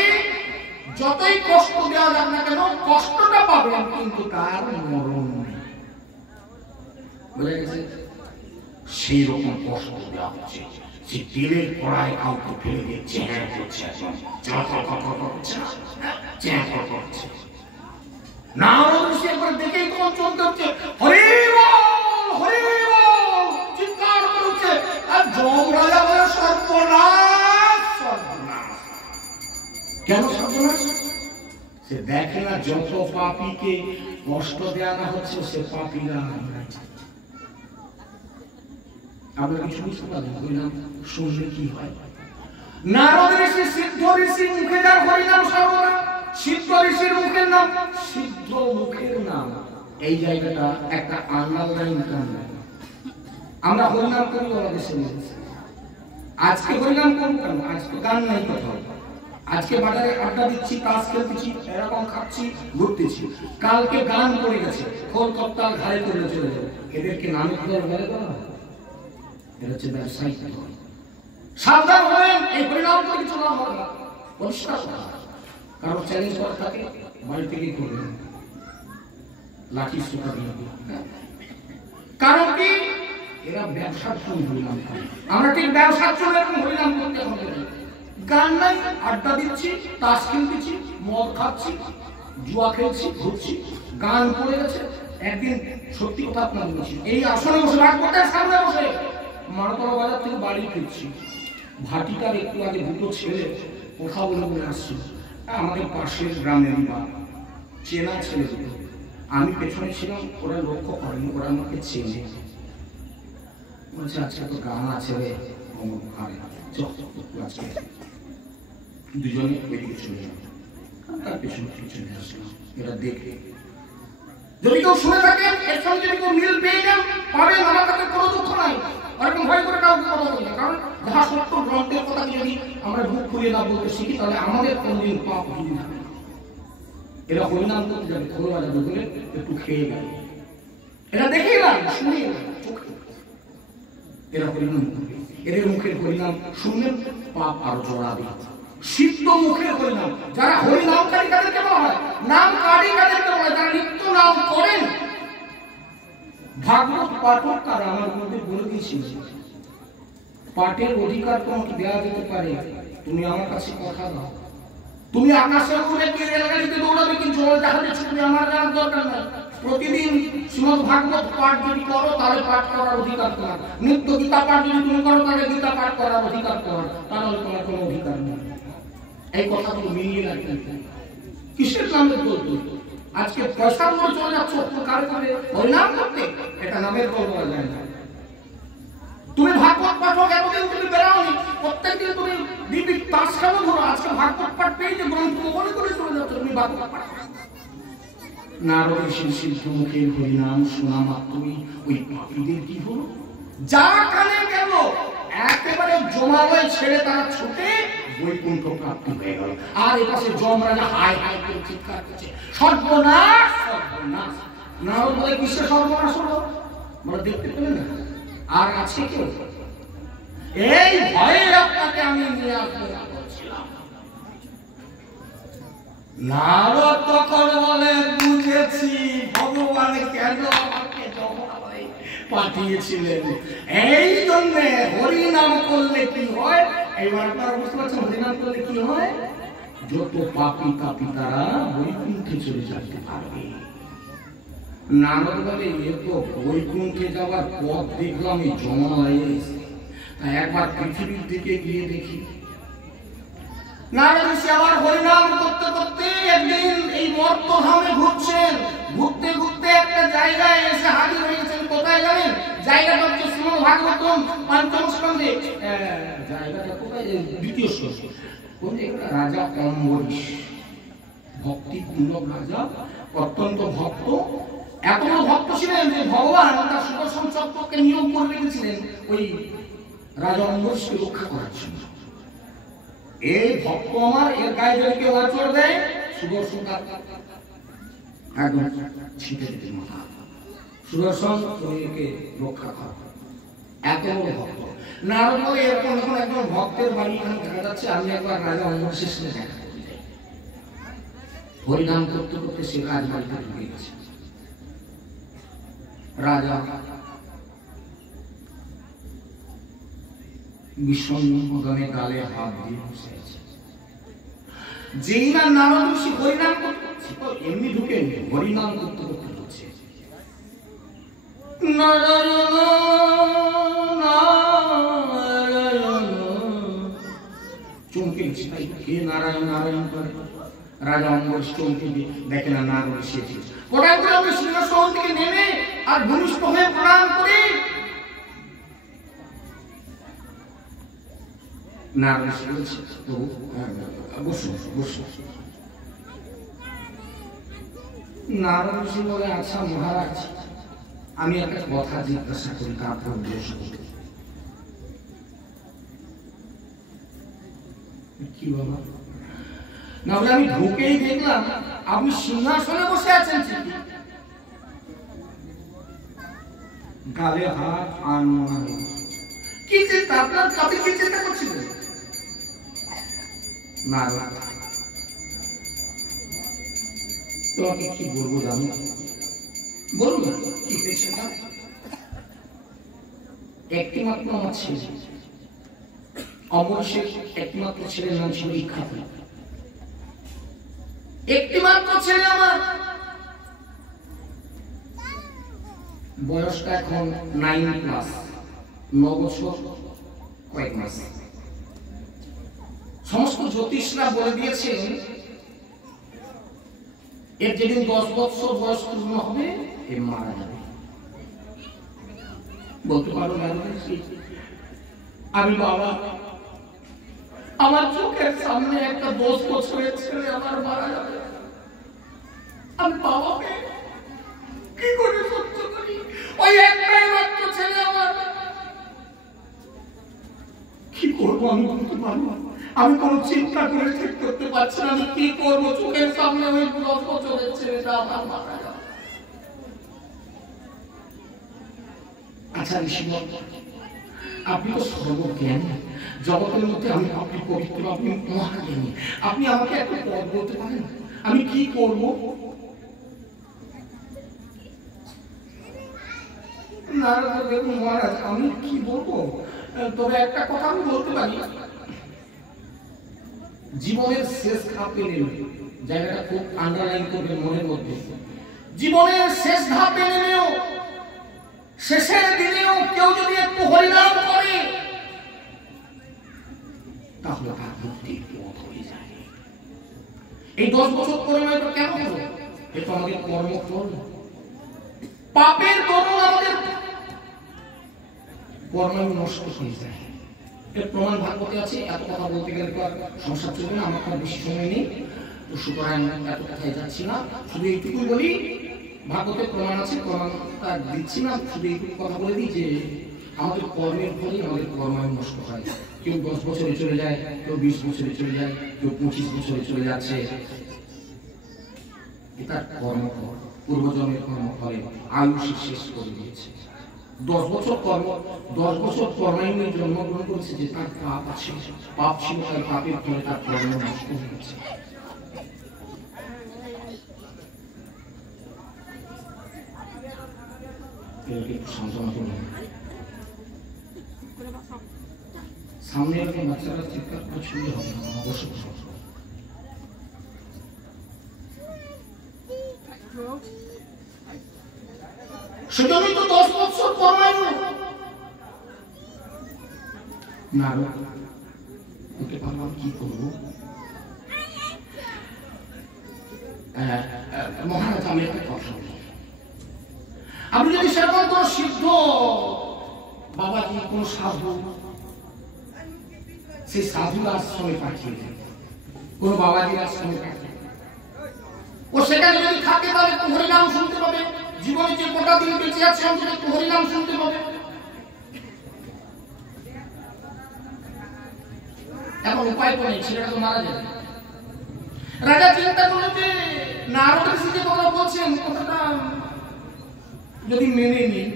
যতই কষ্ট দেওয়া যাক না কেন, কষ্টটা পাবেন কিন্তু তার মরণ নেই। বুঝে গেছে? সেই রকম কষ্ট দেওয়া হচ্ছে। সে তেলের কড়াই কাউকে ফেলে দিয়ে চেঁচা করছে, করছে না। একবার দেখেই তখন চলতে হচ্ছে, হরি বল হরি বল চিৎকার করছে। আর যমরাজা বলে সর্বনাশ সর্বনাশ। কেন সর্বনাশ? সে দেখে না যত পাপীকে কষ্ট দেওয়া হচ্ছে, সে পাপীরা। আপনারা কিছু বুঝতে পারবেন? হরিনাম শুনলে কি হয়? নারদ ঋষি সিদ্ধ ঋষি মুখে যার হরিনাম সর্বদা, সিদ্ধ ঋষির মুখের নাম, সিদ্ধ মুখের নাম। এই জায়গাটা একটা আন্ডারলাইন টার্ম। আমরা হরিনাম করি ওরা দেশে মধ্যে। আজকে হরিনাম করবো কেন? আজকে গান নাই কথা, আজকে বাজারে আড্ডা দিচ্ছি, তাস খেলতেছি, এরকম খাচ্ছি, ঘুরতেছি। কালকে গান পড়ে গেছে, কলকাতা ঘাড়ে করে চলে যাবে। এদেরকে নামে ধরে বলে দেওয়া হয়? এটা হচ্ছে ব্যবসায়িক। সাবধান হবেন, এই হরিনাম করে কিছু লাভ হবে না। পরিষ্কার কারো চ্যালেঞ্জ করা থাকে, বাড়ি থেকেই করবেন, লাঠি সুতা দিয়ে। কারণ কি? এরা ব্যবসার জন্য হরিনাম করে। আমরা ঠিক ব্যবসার জন্য এরকম হরিনাম করতে হবে। গান নাই, আড্ডা দিচ্ছি, তাস খেলতেছি, মদ খাচ্ছি, জুয়া খেলছি, ঘুরছি, গান পড়ে গেছে। একদিন সত্যি কথা আপনার বলছি, এই আসনে বসে রাজপথের সামনে বসে মারতলা বাজার থেকে বাড়ি ফিরছি, ভাটিটার একটু আগে দুটো ছেলে কথা বলে বলে আসছিল। আমাদের পাশের গ্রামের বা চেনা ছেলে দুটো। আমি পেছনে ছিলাম, ওরা লক্ষ্য করেনি, ওরা আমাকে চেনে। বলছে আজকে তো গান আছে রে, আজকে দুজনে বেরিয়ে চলে যাবে। তার পেছনে চলে আসলাম। এরা দেখে যদি কেউ শুনে থাকেন, এর সঙ্গে যদি কেউ মিল পেয়ে যান, পাবেন, আমার কাছে কোনো দুঃখ নাই। এরকম ভয় করে কাউকে কথা বলি না, কারণ যাহা সত্য গ্রন্থের কথা যদি আমরা বুক খুলে না বলতে শিখি, তাহলে আমাদের কোনোদিন পাপ ভুলি না। এরা হরিনাম করতে যাবে, খোলা যাবে বলে একটু খেয়ে গেল। এটা দেখেলাম, শুনিলাম, এরা হরিনাম করবে, এদের মুখের হরিনাম শুনলে পাপ আরো জড়াবে। সিদ্ধ মুখের হরিনাম, যারা হরিনামকারী তাদেরকে বলা হয়, নামকারী তাদেরকে বলা হয়, যারা নিত্য নাম করেন। ভাগবত পাঠক কারা আমার মধ্যে বলে দিয়েছি, পাঠের অধিকার তোমাকে দেওয়া যেতে পারে, তুমি আমার কাছে কথা দাও। তুমি আকাশের উপরে কি রেলগাড়িতে দৌড়াবে, কিন্তু জাহাজে ছুটবে, আমার জানার দরকার নাই। প্রতিদিন শ্রীমদ ভাগবত পাঠ যদি করো তাহলে পাঠ করার অধিকার তোমার। নিত্য গীতা পাঠ যদি তুমি করো তাহলে গীতা পাঠ করার অধিকার তোমার, তাহলে তোমার কোনো অধিকার নেই। এই কথাগুলো মিলিয়ে রাখবেন। কিসের নামের দৌড়? আজকে পয়সার উপর চলে যাচ্ছ কারে কারে হরিনাম করতে, এটা নামের দৌড় বলা যায় না। তুমি ভাগবত পাঠক, এতদিন তুমি বেরাওনি, প্রত্যেকদিন তুমি দিব্যি তাস খেলো ধরো, আজকে ভাগবত পাঠ পেয়ে যে গ্রন্থ মনে করে চলে যাচ্ছ তুমি ভাগবত পাঠ। নারদের সিদ্ধ মুখের হরিনাম শোনা মাত্রই ওই পাপীদের কি হলো? যা কানে গেল একেবারে জমালয় ছেড়ে তারা ছুটে বৈকুণ্ঠ প্রাপ্তি হয়ে গেল। আর এপাশে যমরাজা হাই হাই করে চিৎকার করছে, সর্বনাশ সর্বনাশ। নারদ বলে কিসের সর্বনাশ হলো? আমরা দেখতে পেলেন না? আর আছে কেউ? এই ভয়ে আপনাকে আমি নিয়ে আসতে বলছিলাম। নারদ তখন বলে, বুঝেছি ভগবান কেন আমাকে জমালয়ে পাঠিয়েছিলেন, এই জন্য হরিনাম করলে কি হয়। এইবার আপনারা বুঝতে পারছেন হরিনাম করলে কি হয়? যত পাপী তাপী তারা বৈকুণ্ঠে চলে যেতে পারবে। নারদ বলে, এ তো বৈকুণ্ঠে যাওয়ার পথ দেখলাম এই যমরাজে, তাই একবার পৃথিবীর দিকে গিয়ে দেখি। নারদ ঋষি আবার হরিনাম করতে করতে একদিন এই মর্তধামে ঘুরছেন, ঘুরতে ঘুরতে একটা জায়গায় এসে হাজির হয়েছেন। কোথায় জানেন? জায়গাটা হচ্ছে শ্রীমদ ভাগবতম পঞ্চম স্কন্ধে। জায়গাটা কোথায়? দ্বিতীয় স্কন্ধ। কোন জায়গাটা? রাজা অম্বরীশ, ভক্তিপূর্ণ রাজা, অত্যন্ত ভক্ত। এত বড় ভক্ত ছিলেন যে ভগবান তার সুদর্শন চক্রকে নিয়োগ করে রেখেছিলেন ওই রাজা অম্বরীশকে রক্ষা করার জন্য। এই ভক্ত আমার, এর গায়ে যদি কেউ আঁচড় দেয়, সুদর্শন একদম ছিটে দিতে মাথা, সুদর্শন একে রক্ষা করা। এত বড় ভক্ত। নারদ বলে, এরকম যখন একজন ভক্তের বাড়ি এখানে দেখা যাচ্ছে, আমি একবার রাজা অম্বরীশের সাথে দেখা করতে যাই। হরিনাম করতে করতে সে রাজবাড়িতে ঢুকে গেছে। রাজা বিষণ্ণভাবে গালে হাত দিয়ে বসে আছে। যেই না নারদ ঋষি হরিনাম করতে, এমনি ঢুকে হরিনাম করতে করতে হচ্ছে, নারায়ণ নারায়ণ চমকে গেছে। কে নারায়ণ নারায়ণ করে? রাজা অম্বরীশ চমকে দিয়ে দেখে না নারদ ঋষি এসেছে। প্রণাম করে আমি সিংহাসন থেকে নেমে আর ভূমিষ্ঠ হয়ে প্রণাম করি। নারদ ঋষি বলছে, বসুন বসুন। নারদ ঋষি বলে, আচ্ছা মহারাজ, আমি একটা কথা জিজ্ঞাসা করি, তারপর বসুন। কি বাবা? না বলে আমি ঢুকেই দেখলাম আপনি সিংহাসনে বসে আছেন, গালে হাত আর মনে হয় কি চিন্তা? আপনার আপনি কি চিন্তা করছিলেন? না তোমাকে কি বলবো জানো? বলুন না কি হয়েছে। একটি মাত্র আমার ছেলে, অবশ্যই একমাত্র ছেলের নাম ছিল ইক্ষাত। একটি মাত্র ছেলে আমার, বয়সটা এখন 9+, 9 বছর কয়েক মাস। সমস্ত জ্যোতিষরা বলে দিয়েছেন এর যেদিন 10 বছর বয়স পূর্ণ হবে এ মারা যাবে। বলতে পারো আমি বাবা, আমার চোখের সামনে একটা 10 বছরের ছেলে আমার মারা যাবে, আমি বাবাকে কি করে সহ্য করি? ওই একটাই মাত্র ছেলে আমার, কি করবো আমি বলতে পারবো? আমি কোনো চিন্তা করে ঠিক করতে পারছি না, আমি কি করবো? চোখের সামনে ওই 10 বছরের ছেলেটা আমার মারা যাবে। আচ্ছা ঋষিবর, আপনি তো সর্বজ্ঞানী, জগতের মধ্যে আমি আপনি পবিত্র, আপনি মহাজ্ঞানী, আপনি আমাকে একটা পথ বলতে পারেন আমি কি করব? নারদ বললেন, মহারাজ আমি কি বলবো, তবে একটা কথা আমি বলতে পারি, জীবনের শেষ ধাপে নেমে, জায়গাটা খুব আন্ডারলাইন করবেন মনের মধ্যে, জীবনের শেষ ধাপে নেমেও শেষের দিনেও কেউ যদি একটু হরিনাম করে তাহলে তার মুক্তির পথ হয়ে যায়। এই 10 বছর পরে এটা কেন হলো? এটা আমাদের কর্মফল, পাপের দরুন আমাদের কর্ম নষ্ট হয়ে যায়। এর প্রমাণ ভাগবতে আছে। এত কথা বলতে গেলে তো আর সংসার চলবে না, আমার কোনো বেশি সময় নেই, তো সুতরাং এত কথায় যাচ্ছি না, শুধু এইটুকু বলি ভাগবতে প্রমাণ আছে, প্রমাণটা দিচ্ছি না, শুধু এইটুকু কথা বলে দিই যে আমাদের কর্মের ফলেই আমাদের কর্মায়ু নষ্ট হয়। কেউ 10 বছরে চলে যায়, কেউ 20 বছরে চলে যায়, কেউ 25 বছরে চলে যাচ্ছে। এটা কর্মফল, পূর্বজন্মের কর্মফলে আয়ুষ শেষ করে দিয়েছে। 10 বছর কর্মায়ুনে জন্মগ্রহণ করেছে, যে তার পাপ আছে, পাপ ছিল, তার পাপের ফলে তার কর্ম নষ্ট হয়েছে। সামনে একটা বাচ্চারা চিৎকার করে শুনলে হবে না, অবশ্যই সেজন্যই তো 10 বছর কর্মায়ু। না ওকে ভাবলাম কি করবো, মহারাজ আমি একটা কথা বলি, আপনি যদি সেরকম কোন সিদ্ধ বাবাজি, কোন সাধু, সেই সাধুর আশ্রমে পাঠিয়ে দেন, কোন বাবাজির আশ্রমে পাঠিয়ে দেন, ও সেখানে যদি থাকে তাহলে একটু হরিনাম শুনতে পাবে, জীবনে যে গোটা দিন বেঁচে আছে অন্তত একটু হরিনাম শুনতে পাবে। এখন উপায় তো নেই, ছেলেটা তো মারা যাবে। রাজা চিন্তা করলো যে নারদ ঋষি যে কথা বলছেন, কথাটা যদি মেনে নিই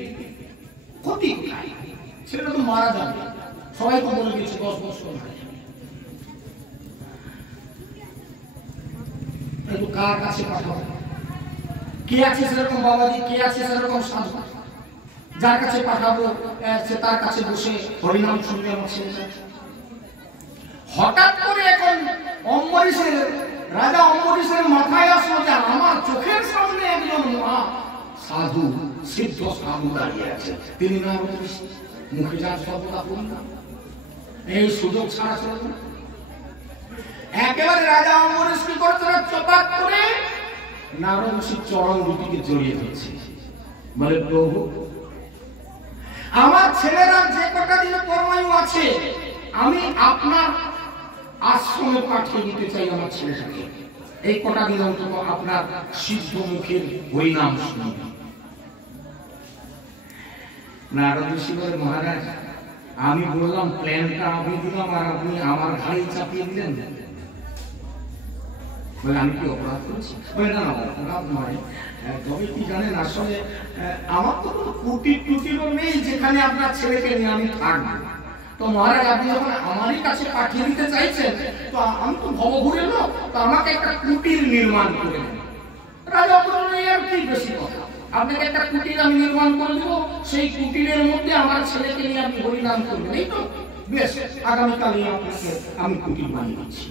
ক্ষতি কোথায়, ছেলেটা তো মারা যাবে, সবাই তো বলে দিয়েছে 10 বছর। কার কাছে পাঠাবো? কে আছে সেরকম বাবাজি, কে আছে সেরকম সাধু, যার কাছে পাঠাবো সে তার কাছে বসে হরিনাম শুনবে আমার ছেলেটা। হঠাৎ করে এখন রাজা অম্বরীশের মাথায় আসলো যে আমার চোখের সামনে একজন মহা সাধু, সিদ্ধ সাধু দাঁড়িয়ে আছে, তিনি নারদ ঋষি, মুখে যার শব্দটা বললাম, এই সুযোগ ছাড়া চলবে না। একেবারে রাজা অম্বরীশ কি করতে চপাক করে নারদ ঋষির চরণ দুটিকে জড়িয়ে ধরেছে, বলে প্রভু আমার ছেলেরা যে কটা দিন কর্মায়ু আছে আমি আপনার আশ্রমে পাঠিয়ে দিতে চাই আমার ছেলেটাকে, এই কটা দিন অন্তত আপনার সিদ্ধ মুখের হরিনাম শুনবে। নারদ ঋষি বলে, মহারাজ আমি বললাম প্ল্যানটা আমি দিলাম আর আপনি আমার ঘাড়ে চাপিয়ে দিলেন, বলে আমি কি অপরাধ করেছি? বলে না, অপরাধ নয়, তবে কি জানেন আসলে আমার তো কোনো কুটিরও নেই যেখানে আপনার ছেলেকে নিয়ে আমি থাকবো, তো মহারাজ আপনি যখন আমারই কাছে পাঠিয়ে দিতে চাইছেন তো আমি তো ভবঘুরে লোক, তো আমাকে একটা কুটির নির্মাণ করে দেন। রাজা বললেন, আর কি বেশি কথা, আপনাকে একটা কুটির আমি নির্মাণ করে দেবো, সেই কুটিরের মধ্যে আমার ছেলেকে নিয়ে আপনি হরিনাম করবেন, এই তো বেশ, আগামীকালই আপনাকে আমি কুটির বানিয়ে দিচ্ছি।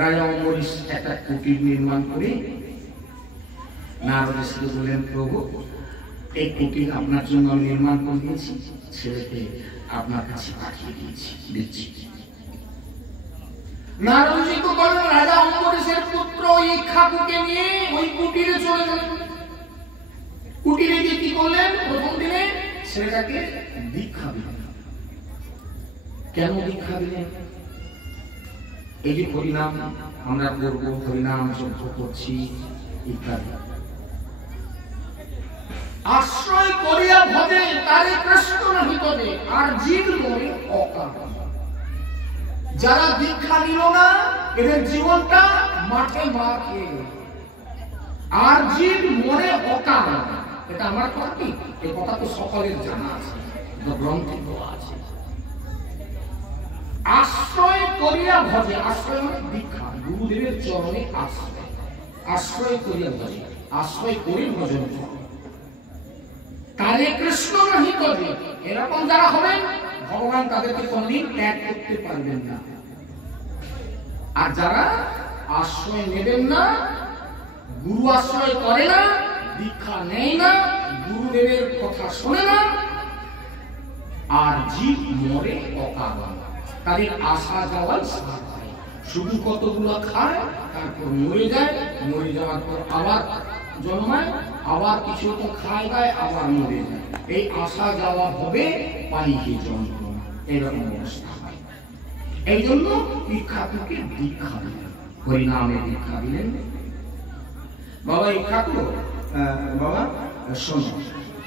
রাজা অম্বরীশ একটা কুটির নির্মাণ করে নারদ ঋষিকে বললেন, প্রভু এই কুটির আপনার জন্য আমি নির্মাণ করে দিয়েছি, ছেলেকে আপনার কাছে পাঠিয়ে দিচ্ছি। নারদ ঋষি তো বলেন, রাজা অম্বরীশের পুত্র ইক্ষ্বাকুকে নিয়ে ওই কুটিরে চলে গেলেন। কুটিরে গিয়ে কি করলেন? প্রথম দিনে ছেলেটাকে দীক্ষা দিলেন। কেন দীক্ষা দিলেন? এই যে হরিনাম আমরা করবো, হরিনাম যজ্ঞ করছি ইত্যাদি, আশ্রয় করিয়া ভবে তারে কৃষ্ণ নাহি তবে, আর জীব মনে অকারণ। যারা দীক্ষা নিল না এদের জীবনটা মাঠে মার খেয়ে গেল, আর জীব মনে অকারণ। এটা আমার কথা কি? এই কথা তো সকলের জানা আছে, গ্রন্থে দেওয়া আছে। আশ্রয় করিয়া ভজে, আশ্রয় মানে দীক্ষা, গুরুদেবের চরণে আশ্রয়, আশ্রয় করিয়া ভজে, আশ্রয় করে ভজন করে। কালে কৃষ্ণ নাহি করে, এরকম যারা হবেন ভগবান তাদেরকে কোনদিন ত্যাগ করতে পারবেন না। আর যারা আশ্রয় নেবেন না, গুরু আশ্রয় করে না, দীক্ষা নেয় না, গুরুদেবের কথা শোনে না, আর জীব মরে অকারণ, তাদের আসা যাওয়ার সার হয়। শুধু কতগুলো খায়, তারপর মরে যায়, মরে যাওয়ার পর আবার জন্মায়, আবার কিছু তো খায় গায়, আবার মরে যায়। এই আসা যাওয়া হবে, পানিকে যন্ত্রণা, এরকম অবস্থা হয়। এই জন্য ইক্ষাতুকে দীক্ষা দিলেন, হরিনামে দীক্ষা দিলেন। বাবা ইক্ষাতু, বাবা শোনো,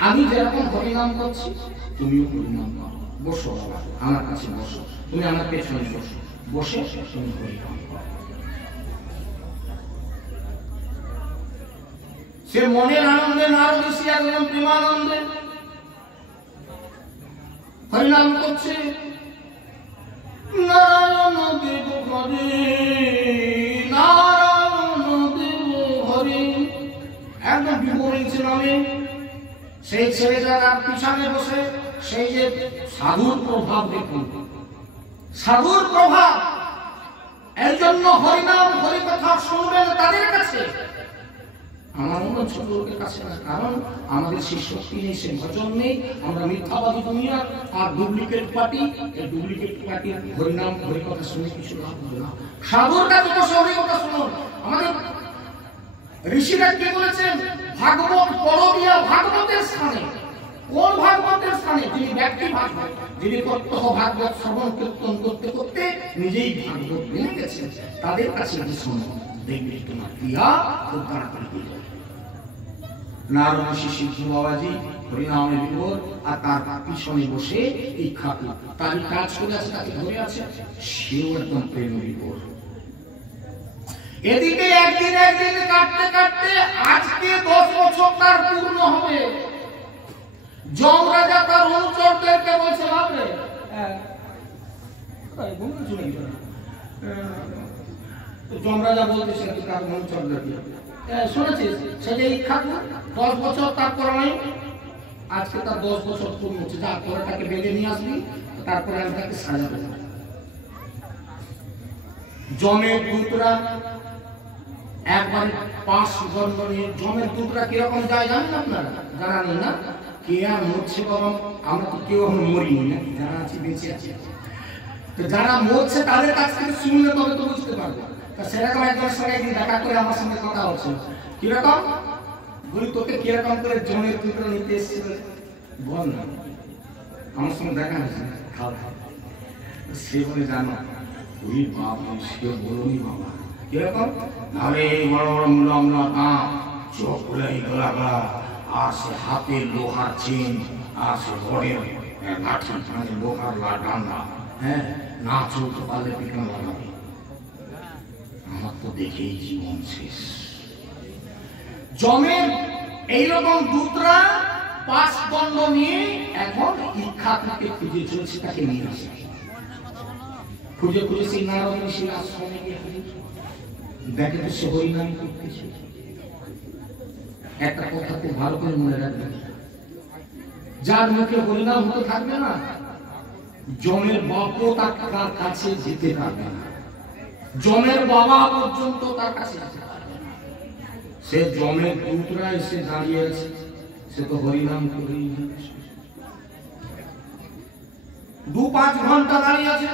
আমি যেরকম হরিনাম করছি তুমিও হরিনাম করো। বসো বাবা, আমার কাছে বসো, তুমি আমার পেছনে বসো, বসে তুমি হরিনাম করো। সে মনের আনন্দে নারদ ঋষি একদম প্রেমানন্দে হরিনাম করছে। নারায়ণ দেব হরে, নারায়ণ দেব হরে, একদম বিবরণী নামে। সেই ছেলেটার পিছনে বসে সেই যে সাধুর প্রভাব দেখুন, সাধুর প্রভাব। এর জন্য হরিনাম হরিকথা শুনবেন তাদের কাছে, আমার মনে ছোট লোকের কাছে না। কারণ আমাদের সেই শক্তি নেই, সেই ভজন নেই। আমরা মিথ্যাবাদী দুনিয়া আর ডুপ্লিকেট পার্টি। এই ডুপ্লিকেট পার্টির হরিনাম হরিকথা শুনে কিছু লাভ হবে না। সাধুর কাছে বসে হরিকথা শুনুন। আমাদের ঋষিরা কি বলেছেন? ভাগবত পরবিয়া ভাগবতের স্থানে। কোন ভাগবতের স্থানে? যিনি ব্যক্তি ভাগবত, যিনি প্রত্যহ ভাগবত শ্রবণ কীর্তন করতে করতে নিজেই ভাগবত ভেঙে গেছেন, তাদের কাছে শুনুন, দেখবে তোমার ক্রিয়া খুব তাড়াতাড়ি হয়ে যাবে। নারদ ঋষি সিদ্ধ বাবাজি হরিনামে বিভোর, আর তার পিছনে বসে ইক্ষাতু তার কাজ করে আছে, তাকে ধরে আছে, সেও একদম প্রেম বিভোর। এদিকে একদিন একদিন কাটতে কাটতে আজকে 10 বছর তার পূর্ণ হবে। যমরাজা তার অনুচরদেরকে বলছে, ভাবলে যমরাজা বলতেছে তার অনুচরদেরকে, শুনেছিস সে যে ইক্ষাতু 10 বছর তার পর নাই, আজকে তার 10 বছর পূর্ণ হচ্ছে, যা তোরা তাকে বেঁধে নিয়ে আসবি, তারপরে আমি তাকে সাজাবো। জমের দূতরা একবারে 5 গন্ধ নিয়ে, জমের দূতরা কিরকম যায় জানেন আপনারা? জানা নেই না? কে আর মরছে বাবা, আমরা তো কেউ এখন মরিনি না, যারা আছি বেঁচে আছে। তো যারা মরছে তাদের কাছ থেকে শুনলে তবে তো বুঝতে পারবো। তা সেরকম একজনের সঙ্গে একদিন দেখা করে আমার সঙ্গে কথা হচ্ছে, কিরকম বলি, তোকে কিরকম করে জমের দূতরা নিতে এসেছিল বল না। আমার সঙ্গে দেখা হয়েছে, খাওয়া সে বলে জানো, ওই বাবা সে বলনি বাবা কিরকম, আরে বড় বড় মুলামলা দাঁত, চোখ গলা গলা, আর সে হাতে লোহার চেন, আর সে ঘরের লাঠি, মানে লোহার ডান্ডা, হ্যাঁ, না চলতে পারলে পিছন লাগাবে। আমার তো দেখেই জীবন শেষ। জমের এইরকম দূতরা 5 দণ্ড নিয়ে এখন ইক্ষাতুকে খুঁজে চলছে, তাকে নিয়ে আসে। খুঁজে খুঁজে সেই নারদ ঋষির আশ্রমে গিয়ে দেখে তো সে হরিনাম করতেছে। একটা কথা খুব ভালো করে মনে রাখবেন, যার মুখে হরিনাম হতে থাকবে না, জমের বাপও তার কাছে যেতে পারবে না, জমের বাবা পর্যন্ত তার কাছে যেতে পারবে না। সে জমের পুত্রা এসে দাঁড়িয়ে আছে, সে তো হরিনাম করেই যাচ্ছে। 2-5 ঘন্টা দাঁড়িয়ে আছে,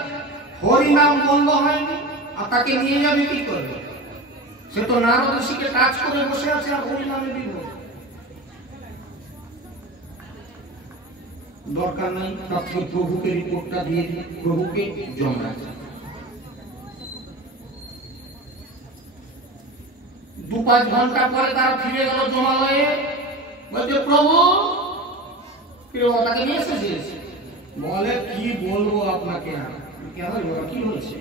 হরিনাম বন্ধ হয়নি, আর তাকে নিয়ে যাবে কি করবে? সে তো নারদ ঋষিকে কাজ করে বসে আছে, আর হরিনামে বিভোর। দরকার নাই, তাকে প্রভুকে রিপোর্টটা দিয়ে দিই, প্রভুকে যমরাজ। 2-5 ঘন্টা পরে তারা ফিরে গেল জমালয়ে, বলছে প্রভু তাকে নিয়ে এসেছিস? বলে কি বলবো আপনাকে, কেন কি হয়েছে?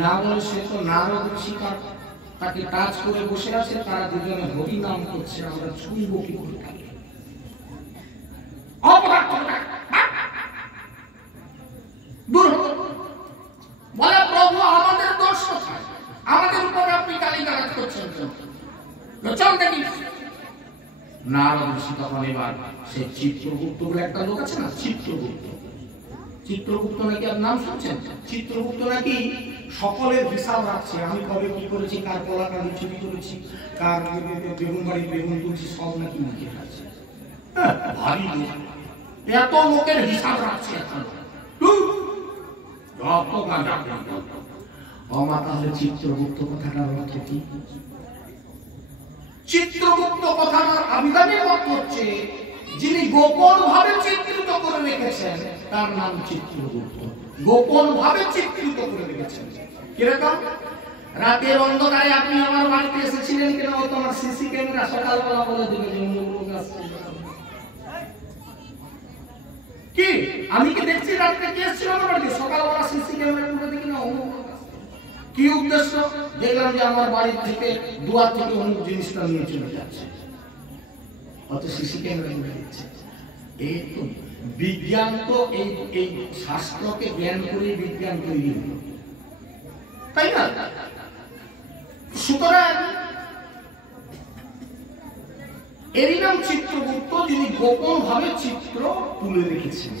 না বলে সে তো নারদ ঋষি তাকে কাজ করে বসে আছে, তারা দুজনে হরিনাম করছে, আমরা শুনবো কি করে? চল দেখি। নারদ ঋষি তখন এবার সেই চিত্রগুপ্ত বলে একটা লোক আছে না, চিত্রগুপ্ত। চিত্রগুপ্ত নাকি আর নাম শুনছেন? চিত্রগুপ্ত নাকি সকলের হিসাব রাখছে, আমি কবে কি করেছি, কার কলা কাঁদি চুরি করেছি, কার বেগুন বাড়ি বেগুন তুলছি, সব নাকি লিখে রাখছে। ভারী এত লোকের হিসাব রাখছে এখন। তাহলে চিত্রগুপ্ত কথাটার অর্থ কি? চিত্রগুপ্ত কথাটার আবিধানিক অর্থ হচ্ছে যিনি গোপন ভাবে চিত্রিত করে রেখেছেন তার নাম চিত্রগুপ্ত। গোপন ভাবে চিত্রিত করে রেখেছেন। কিরকম? রাতের অন্ধকারে আপনি আমার বাড়িতে এসেছিলেন কেন? তোমার সিসি ক্যামেরা সকালবেলা বলে দিবে যে লোক আসছে। কি আমি কি দেখছি রাতে কে এসেছিল আমার বাড়িতে? সকালবেলা সিসি ক্যামেরা তুলে দেখি না অমুক। কি উদ্দেশ্য? দেখলাম যে আমার বাড়ি থেকে দুয়ার থেকে অমুক জিনিসটা নিয়ে চলে যাচ্ছে, অত সিসি ক্যামেরা তুলে দিচ্ছে। এই তো বিজ্ঞান, তো এই শাস্ত্রকে জ্ঞান করে বিজ্ঞান তৈরি হলো, তাই না? সুতরাং এরই নাম চিত্রগুপ্ত, যিনি গোপন ভাবে চিত্র তুলে রেখেছেন,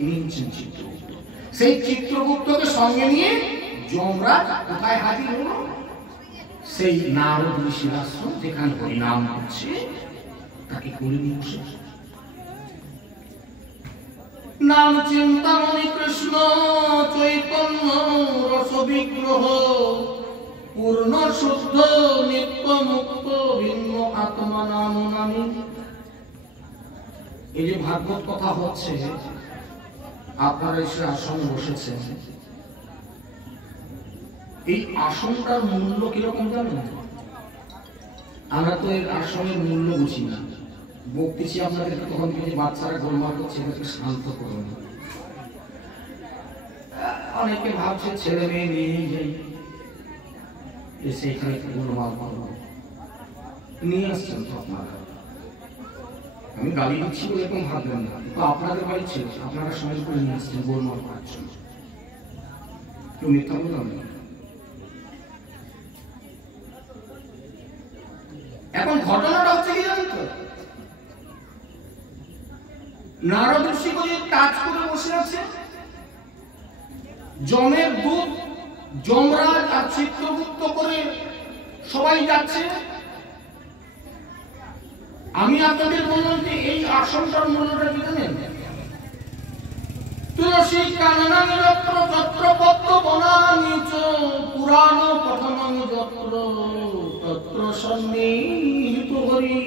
ইনি হচ্ছেন চিত্রগুপ্ত। সেই চিত্রগুপ্তকে সঙ্গে নিয়ে যমরাজ কোথায় হাজির হলো? সেই নারদ ঋষির আশ্রম, যেখানে হরিনাম হচ্ছে, তাকে করে দিয়ে বসে। নাম চিন্তামণি কৃষ্ণ চৈতন্য রস বিগ্রহ, পূর্ণ শুদ্ধ নিত্য মুক্ত ভিন্ন আত্মা নাম নামি। এই যে ভাগবত কথা হচ্ছে, আপনারা এসে আসনে বসেছেন, এই আসনটার মূল্য কিরকম জানেন? আমরা তো এর আসনের মূল্য বুঝি না। বকতেছি আপনাদের, তখন কিছু বাচ্চারা গোলমাল করছে, এদেরকে শান্ত করুন। অনেকে ভাবছে ছেলে মেয়ে নিয়েই যাই, এসে এখানে গোলমাল করবো। নিয়ে আসছেন তো আপনারা, আমি গালি দিচ্ছি বলে এরকম ভাববেন না। তো আপনাদের বাড়ি ছিল, আপনারা সবাই করে নিয়ে আসছেন গোলমাল করার জন্য। কেউ মিথ্যা বললাম না। এখন ঘটনাটা হচ্ছে কি জানেন তো? নারদ ঋষি কাজ করে বসে আছে, যমের দূত যমরাজ আর চিত্রগুপ্ত করে সবাই যাচ্ছে। আমি আপনাদের বললাম যে এই আসনটার মূল্যটা কি জানেন? তুলসী কাননা যত্র যত্র পত্র বনানীচ পুরাণ পঠনং যত্র তত্র সন্নিহিত হরি।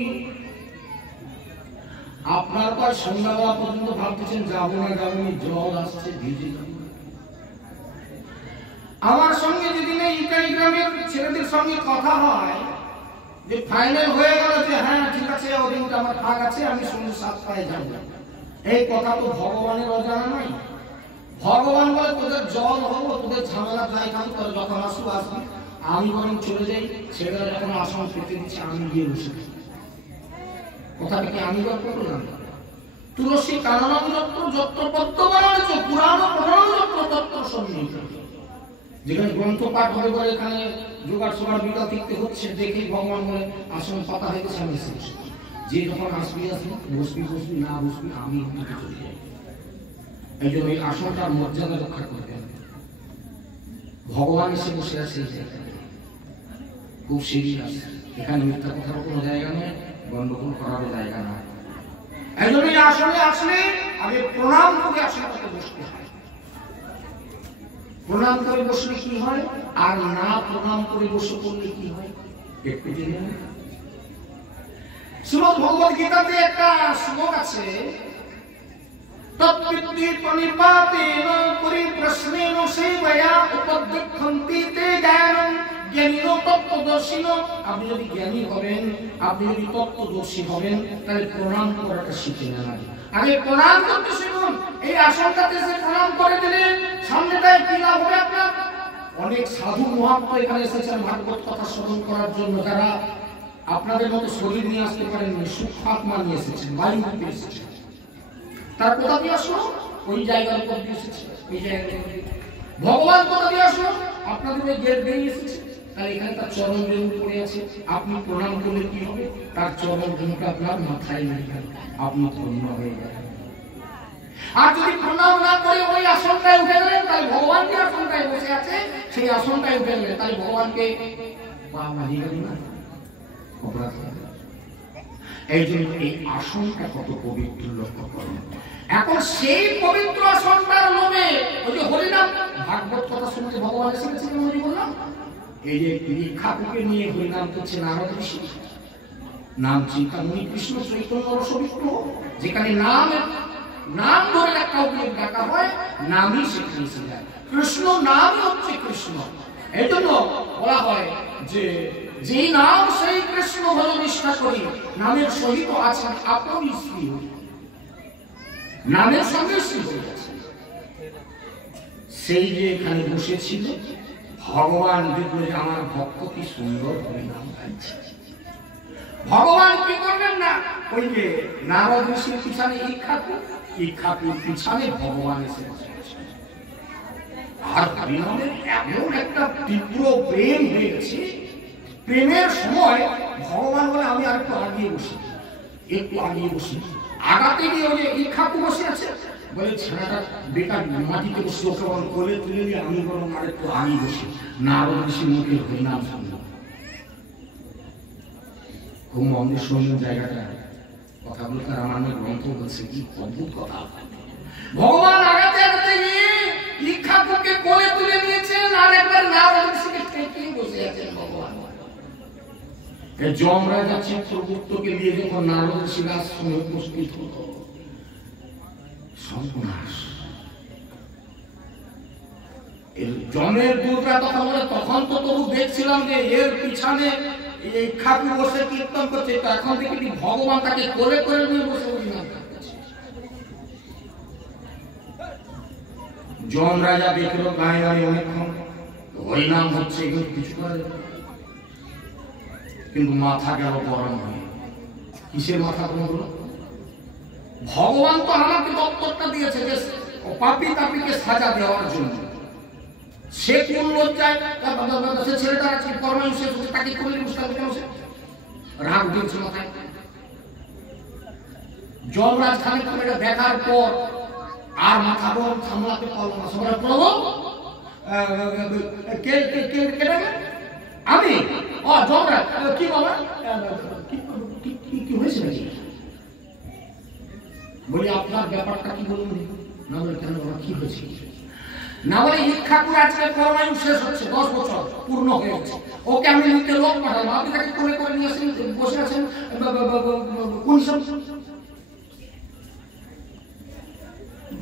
আপনার পর সন্ধ্যাবেলা পর্যন্ত ভাবতেছেন যাবো না যাবো না, জল আসছে ভিজে যাব। আমার সঙ্গে যেদিন এই গ্রামের ছেলেদের সঙ্গে কথা হয়, যে ফাইনাল হয়ে গেল যে হ্যাঁ ঠিক আছে ওদিনটা আমার ফাঁক আছে, আমি সন্ধ্যে 7টায় যাব, এই কথা তো ভগবানের অজানা নয়। ভগবান বলে তোদের জল হবো, তোদের ঝামেলা যাই খান, তোর যখন আসু আসবি, আমি বরং চলে যাই। ছেলেরা যখন আসন পেতে দিচ্ছে আমি গিয়ে বসে। কথাটাকে আমি গল্প করলাম। তুলসী কানন যত্র যত্র পত্র বানাচ্ছ পুরাণ প্রধান যত্র তত্র সন্নিহিত। যেখানে গ্রন্থ পাঠ হবে বলে এখানে জোগাড় সোগাড় বিড়া দেখতে হচ্ছে, দেখে ভগবান বলে আসন পাতা হয়ে গেছে, আমি এসেছি। যে যখন আসবি আসবি, বসবি বসবি, না বসবি আমি ওদিকে চলে যাই। এই জন্য এই আসনটার মর্যাদা রক্ষা করবেন। ভগবান এসে বসে আছে এই জায়গায়, খুব সিরিয়াস। এখানে মিথ্যা কথার কোনো জায়গা নেই, গন্ডগোল করারও জায়গা না। এই জন্য এই আসনে আসলে আগে প্রণাম করে আসনটাতে বসতে হয়। প্রণাম করে বসলে কি হয়, আর না প্রণাম করে বসে পড়লে কি হয় একটু জেনে নিন। শ্রীমদ্ ভগবদ গীতাতে একটা শ্লোক আছে, তৎবিদ্যি প্রনিপাতেন পরিপ্রশ্নেন সেবয়া উপদিক্ষন্তি তে জ্ঞানং জ্ঞানীন তত্ত্বদর্শিন। আপনি যদি জ্ঞানী হবেন, আপনি যদি তত্ত্বদর্শী হবেন, তাহলে প্রণাম করাটা শিখে নেন। আগে প্রণাম করতে শিখুন। এই আসনটাতে এসে প্রণাম করে দিলে সামনেটায় কি লাভ হবে আপনার? অনেক সাধু মহাত্মা এখানে এসেছেন ভাগবত কথা শ্রবণ করার জন্য, যারা আপনাদের মতো শরীর নিয়ে আসতে পারেননি, সূক্ষ্ম আত্মা নিয়ে এসেছেন, বায়ু রূপে এসেছেন। তার কোথা দিয়ে আসলো? ওই জায়গার উপর দিয়ে এসেছে। ওই জায়গায় ভগবান কোথা দিয়ে আসলো? আপনাদের ওই গেট দিয়ে এসেছে। তাহলে এখানে তার চরণ রেণু পড়ে আছে, আপনি প্রণাম করলে কি হবে? তার চরণ রেণুটা আপনার মাথায় লেগে আপনি ধন্য হয়ে যাবেন। আর যদি প্রণাম না করে ওই আসনটায় উঠে গেলেন, তাহলে ভগবান যে আসনটায় বসে আছে সেই আসনটায় উঠে গেলেন, তাহলে ভগবানকে অপরাধ। এই জন্য এই আসনটা কত পবিত্র লক্ষ্য করেন। এখন সেই পবিত্র আসনটার লোভে ওই যে হরিনাম ভাগবত কথা শুনতে ভগবান এসেছিলেন, আমি বললাম এই যে দীক্ষাকে নিয়ে হরিনাম করছে নারদ ঋষি, নাম চিন্তামণি কৃষ্ণ চৈতন্য রসবিগ্রহ, যেখানে নাম ধরে একটা ডাকা হয়, নামই সেখানে শেখায়। কৃষ্ণ নামই হচ্ছে কৃষ্ণ। এই জন্য বলা হয় যে যেই নাম সেই কৃষ্ণ ভালো নিষ্ঠা করি, নামের সহিত আছেন আপনি স্ত্রী, নামের সঙ্গে স্ত্রী হয়ে গেছে। সেই যে এখানে বসেছিল ভগবান দেখলো যে আমার ভক্ত কি সুন্দর হরিনাম গাইছে। ভগবান কি করবেন না, ওই যে নারদ ঋষির পিছনে ইক্ষাকুর পিছনে ভগবান এসে বসেছে। আর হরিনামের এমন একটা তীব্র প্রেম হয়েছে, প্রেমের সময় ভগবান বলে আমি আর একটু আগিয়ে বসি, আগাতে গিয়ে ওই যে ইক্ষাকু বসে আছে, বলে ছেলেটা বেকার মাটিতে বসে ওকে বরং কোলে তুলে দিয়ে আমি বরং আর একটু আগিয়ে বসি, নারদ ঋষির মুখে হরিনাম শুনলাম। খুব মন্দির শুনলেন জায়গাটা, কথাগুলো তার আমার গ্রন্থ বলছে, কি অদ্ভুত কথা। ভগবান আগাতে গিয়ে ইক্ষাকুকে কোলে তুলে নিয়েছেন, আর একবার নারদ ঋষিকে ঠেকিয়ে বসে আছেন ভগবান। যমরাজা চিত্রগুপ্তকে দিয়ে যখন নারদ ঋষির আশ্রমে উপস্থিত হলো, সর্বনাশ। জমের দূতরা তখন তো তবু দেখছিলাম যে এর পিছনে ইক্ষাকু বসে কীর্তন করছে, তো এখন থেকে কি ভগবান তাকে কোলে করে নিয়ে বসে হরিনাম করছে। যমরাজা দেখলো গায়ে গায়ে অনেকক্ষণ হরিনাম হচ্ছে, এগুলো কিছু করা যাবে, কিন্তু মাথা গেল গরম হয়ে। কিসের মাথা গরম হলো? ভগবান তো আমাকে দপ্তরটা দিয়েছে যে পাপী তাপীকে সাজা দেওয়ার জন্য। সে কোন লজ্জায় সে ছেলেটা আজকে পরমায়ু শেষ হচ্ছে, তাকে কোলে বসতে হবে কেন? সে রাগ দিয়েছে মাথায়। যমরাজ খানিকক্ষণ এটা দেখার পর আর মাথা গরম সামলাতে পারলো না। সবাই প্রভু আমি যমরাজ কি বলা কি হয়েছে নাকি? বলি আপনার ব্যাপারটা কি বলুন না। বলে কেন বাবা কি হয়েছে না? বলে ইক্ষাকুর আজকে পরমায়ু শেষ হচ্ছে, 10 বছর পূর্ণ হয়ে গেছে, ওকে আমি নিতে লোক পাঠাবো, আপনি তাকে কোলে করে নিয়ে আসেন, বসে আছেন কোন সব।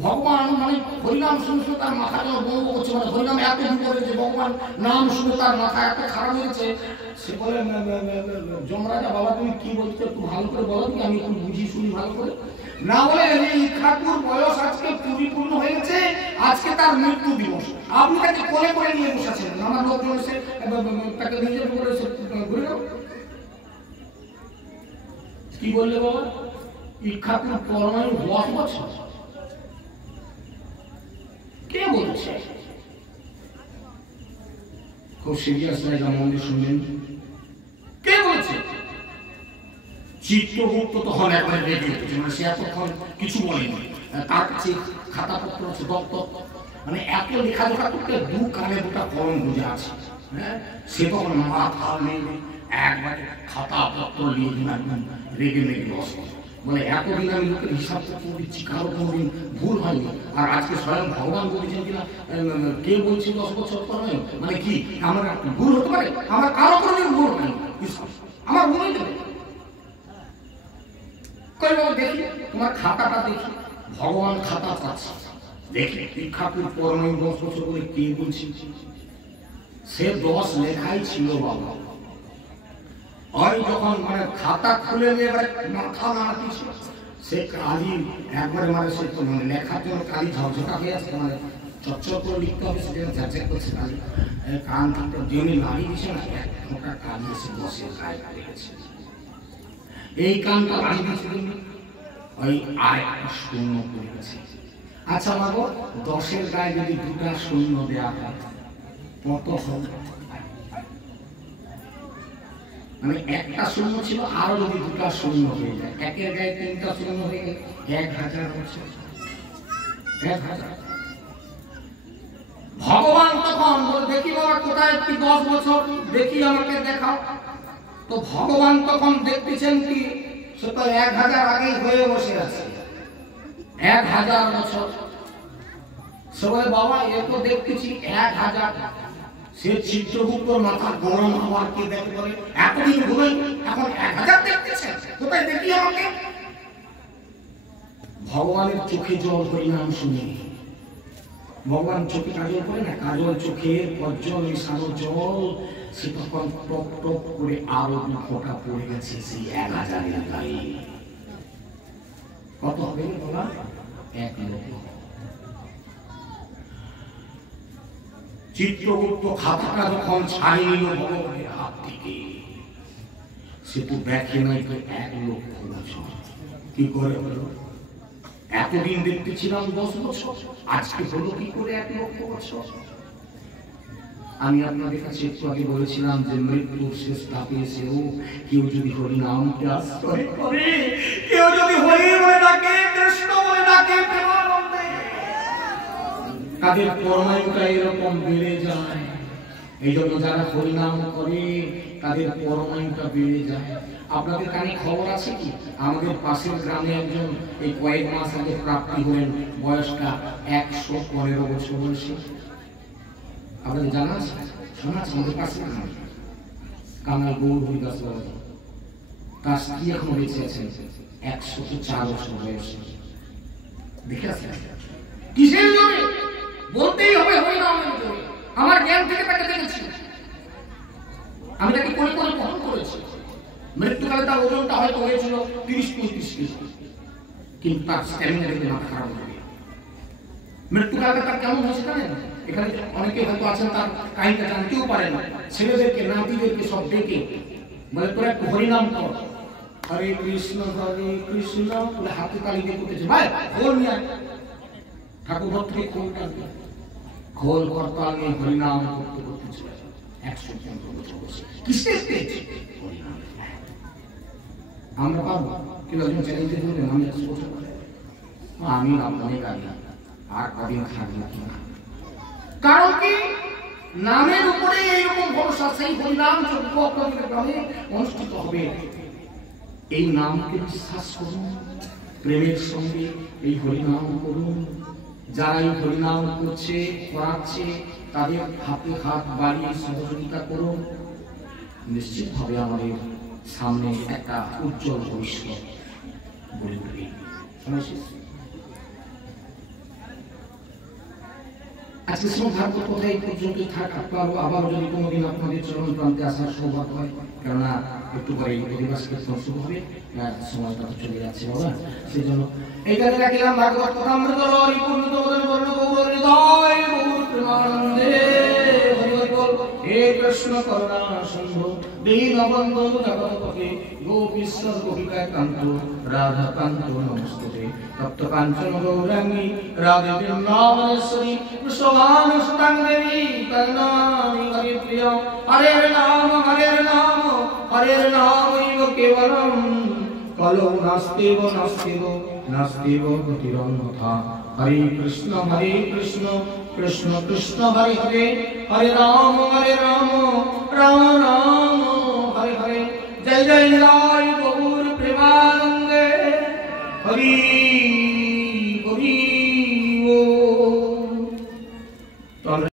ভগবান মানে হরিনাম শুনে তার মাথা যেন বঙ্গ করছে, মানে হরিনাম এত ভিতরে যে ভগবান নাম শুনে তার মাথা এত খারাপ হয়েছে। সে বলে যমরাজা বাবা তুমি কি বলছো একটু ভালো করে বলো, আমি একটু বুঝি শুনি ভালো করে। না বলে ইক্ষাকুর বয়স আজকে পরিপূর্ণ হয়ে গেছে, আজকে তার মৃত্যু দিবস, আপনি তাকে কোলে করে নিয়ে বসেছেন, আমার লোকজন এসে তাকে নিজের উপরে ঘুরে গেল। কি বললে বাবা? ইক্ষাকুর পরমায়ু 10 বছর। কে বলছে? খুব সিরিয়াস জায়গা, মন্দির শুনলেন। কে বলছে? চিত্রগুপ্ত তখন একবারে রেগে উঠেছে, মানে সে এতক্ষণ কিছু বলেনি, তার কাছে খাতাপত্র আছে, দপ্তর, মানে এত লেখাজোখা করতে দু কানে দুটা কলম বুঝে আছে। হ্যাঁ, সে তখন মাথা নেই, একবারে খাতাপত্র নিয়ে একদম রেগে মেগে বসে। বলে এতদিন আমি লোকের হিসাব করতে দিচ্ছি, কারো কোনোদিন ভুল হয়নি, আর আজকে স্বয়ং ভগবান বলেছেন কিনা কে বলছি 10 বছর পর, মানে কি আমার ভুল হতে পারে? আমার কারো কোনোদিন ভুল হয়নি, আমার ভুল হয়ে যাবে। দেখি তোমার খাতাটা দেখি। ভগবান খাতা চাচ্ছে, দেখলে ইক্ষাকুর পরমায়ু 10 বছর বলে কে বলছি? সে 10 লেখাই ছিল বাবা। আর যখন মানে খাতা খুলে নিয়ে এবারে মাথা নাড়াচ্ছিল, সে কালি একবারে মানে সে তো মানে লেখার জন্য কালি ঝকঝকা হয়ে আসছে, মানে চচ্চর করে লিখতে হবে, সেটা ঝাঁঝাক করছে কালি। কান থাকতে যেমনি লাগিয়ে দিচ্ছে না, এক ফোঁটা কালি এসে বসে গায়ে লেগেছে। এই কানটা লাগিয়ে দিচ্ছে ওই আরেকটা শূন্য করে গেছে। আচ্ছা মাগো, 10-এর গায়ে যদি 2টা শূন্য দেওয়া হয় কত হবে? মানে একটা শূন্য ছিল, আরো যদি দুটা শূন্য হয়ে যায়, একের গায়ে তিনটা শূন্য হয়ে গেলে 1000 বছর। 1000। ভগবান তখন বলে, দেখি বাবা কোথায় কি 10 বছর, দেখি আমাকে দেখাও। তো ভগবান তখন দেখতেছেন কি, সে তো 1000 আগেই হয়ে বসে আছে, 1000 বছর। সে বলে, বাবা এ তো দেখতেছি 1000। সে চিত্রগুপ্ত মাথা গরম হওয়ার কে দেখে বলে, এতদিন ঘুরে এখন 1000 দেখতেছেন, কোথায় দেখি আমাকে। ভগবানের চোখে জল হরিনাম শুনে, ভগবান চোখে কাজল করে না, কাজল চোখের পর্জল মিশানো জল, সে তখন টপ টপ করে আরো 2 ফোঁটা পড়ে গেছে সেই 1000 গায়ে। কত হবে বাবা? 1 লক্ষ। চিত্রগুপ্ত খাতাটা যখন ছাড়িয়ে নিল ভগবানের হাত থেকে, সে তো দেখে নাই তো 1 লক্ষ বছর। কি করে হলো? এতদিন দেখতেছিলাম 10 বছর, আজকে হলো কি করে 1 লক্ষ বছর? আমি আপনাদের কাছে একটু আগে বলেছিলাম যে মৃত্যুর শেষ ধাপে এসেও কেউ যদি হরিনামকে আশ্রয় করে, কেউ যদি হরি বলে ডাকে, কৃষ্ণ বলে ডাকে, প্রেমানন্দে, তাদের পরমায়ুটা এরকম বেড়ে যায়। এই জন্য যারা হরিনাম করে তাদের পরমায়ুটা বেড়ে যায়। আপনাদের কানে খবর আছে কি, আমাদের পাশের গ্রামে একজন এই কয়েক মাস আগে প্রাপ্তি হলেন, বয়সটা 115 বছর বয়সী। আপনাদের জানা আছে? শোনা আছে? আমাদের পাশের গ্রামে কামাল গৌর হরিদাস বাবা, তার স্ত্রী এখনো বেঁচে আছেন, 104 বছর বয়সে। দেখে আসেন কিসের জন্য বলতেই হবে হরিনামের জন্য। আমার জ্ঞান থেকে তাকে দেখেছি, আমি তাকে করে করে বহন করেছি। মৃত্যুকালে তার ওজনটা হয়তো হয়েছিল 30-35 কেজি, কিন্তু তার স্ট্যামিনা দেখে মাথা খারাপ হয়ে গেল। মৃত্যুকালটা তার কেমন হয়েছে জানেন? এখানে অনেকে হয়তো আছেন তার কাহিনীটা জানতেও পারেন। ছেলেদেরকে নাতিদেরকে সব ডেকে বলে, তোরা একটু হরিনাম কর, হরে কৃষ্ণ বলে হাতে তালি দিয়ে করতেছে, ভাই খোল নিয়ে ঠাকুর ঘর থেকে খোলটা খোল করতাল নিয়ে হরিনাম করতে করতে চলে 115 বছর বয়সে। কিসের তেজ? হরিনাম। আমরা পাবো কিন্তু একজন চ্যালেঞ্জে বলবেন আমি 100 বছর, আমি অনেক আগে আর কদিন থাকবো কিনা। কারণ কি, নামের উপরে এইরকম ভরসা। সেই হরিনাম যজ্ঞ আপনাদের গ্রামে অনুষ্ঠিত হবে, এই নামকে বিশ্বাস করুন, প্রেমের সঙ্গে এই হরিনাম করুন। যারা এই হরিনাম করছে, করাচ্ছে, তাদের হাতে হাত বাড়িয়ে সহযোগিতা করুন। নিশ্চিতভাবে আমাদের সামনে একটা উজ্জ্বল ভবিষ্যৎ গড়ে উঠবে। আজকে সৌভাগ্য কোথায় পর্যন্ত থাক, আপনারও আবার যদি কোনোদিন আপনাদের চরণ প্রান্তে আসার সৌভাগ্য হয়, কেননা একটু পরে অধিবাস কীর্তন শুরু হবে, সময়টা তো চলে যাচ্ছে বাবা, সেই জন্য এইখানে রাখলাম ভাগবত কথামৃত লহরী পূর্ণিত বদন বর্ণ গৌর হৃদয় গৌর প্রেমানন্দে হরি বল। হে কৃষ্ণ করুণা সিন্ধু দীনবন্ধু জগৎপতে গোপীশ্বর গোপিকাকান্ত রাধাকান্ত নমস্তুতে। তপ্ত কাঞ্চন গৌরাঙ্গী রাধে বৃন্দাবনেশ্বরী কৃষ্ণভানুসুতাং দেবী তন্নমামি হরিপ্রিয়া। হরের নাম হরের নামৈব কেবলম কলৌ নাস্তিব নাস্তিব নাস্তিব গতিরন্যথা। হরে কৃষ্ণ কৃষ্ণ কৃষ্ণ হরে হরে, হরে রাম রাম রাম হরে হরে। জয় জয় রাম।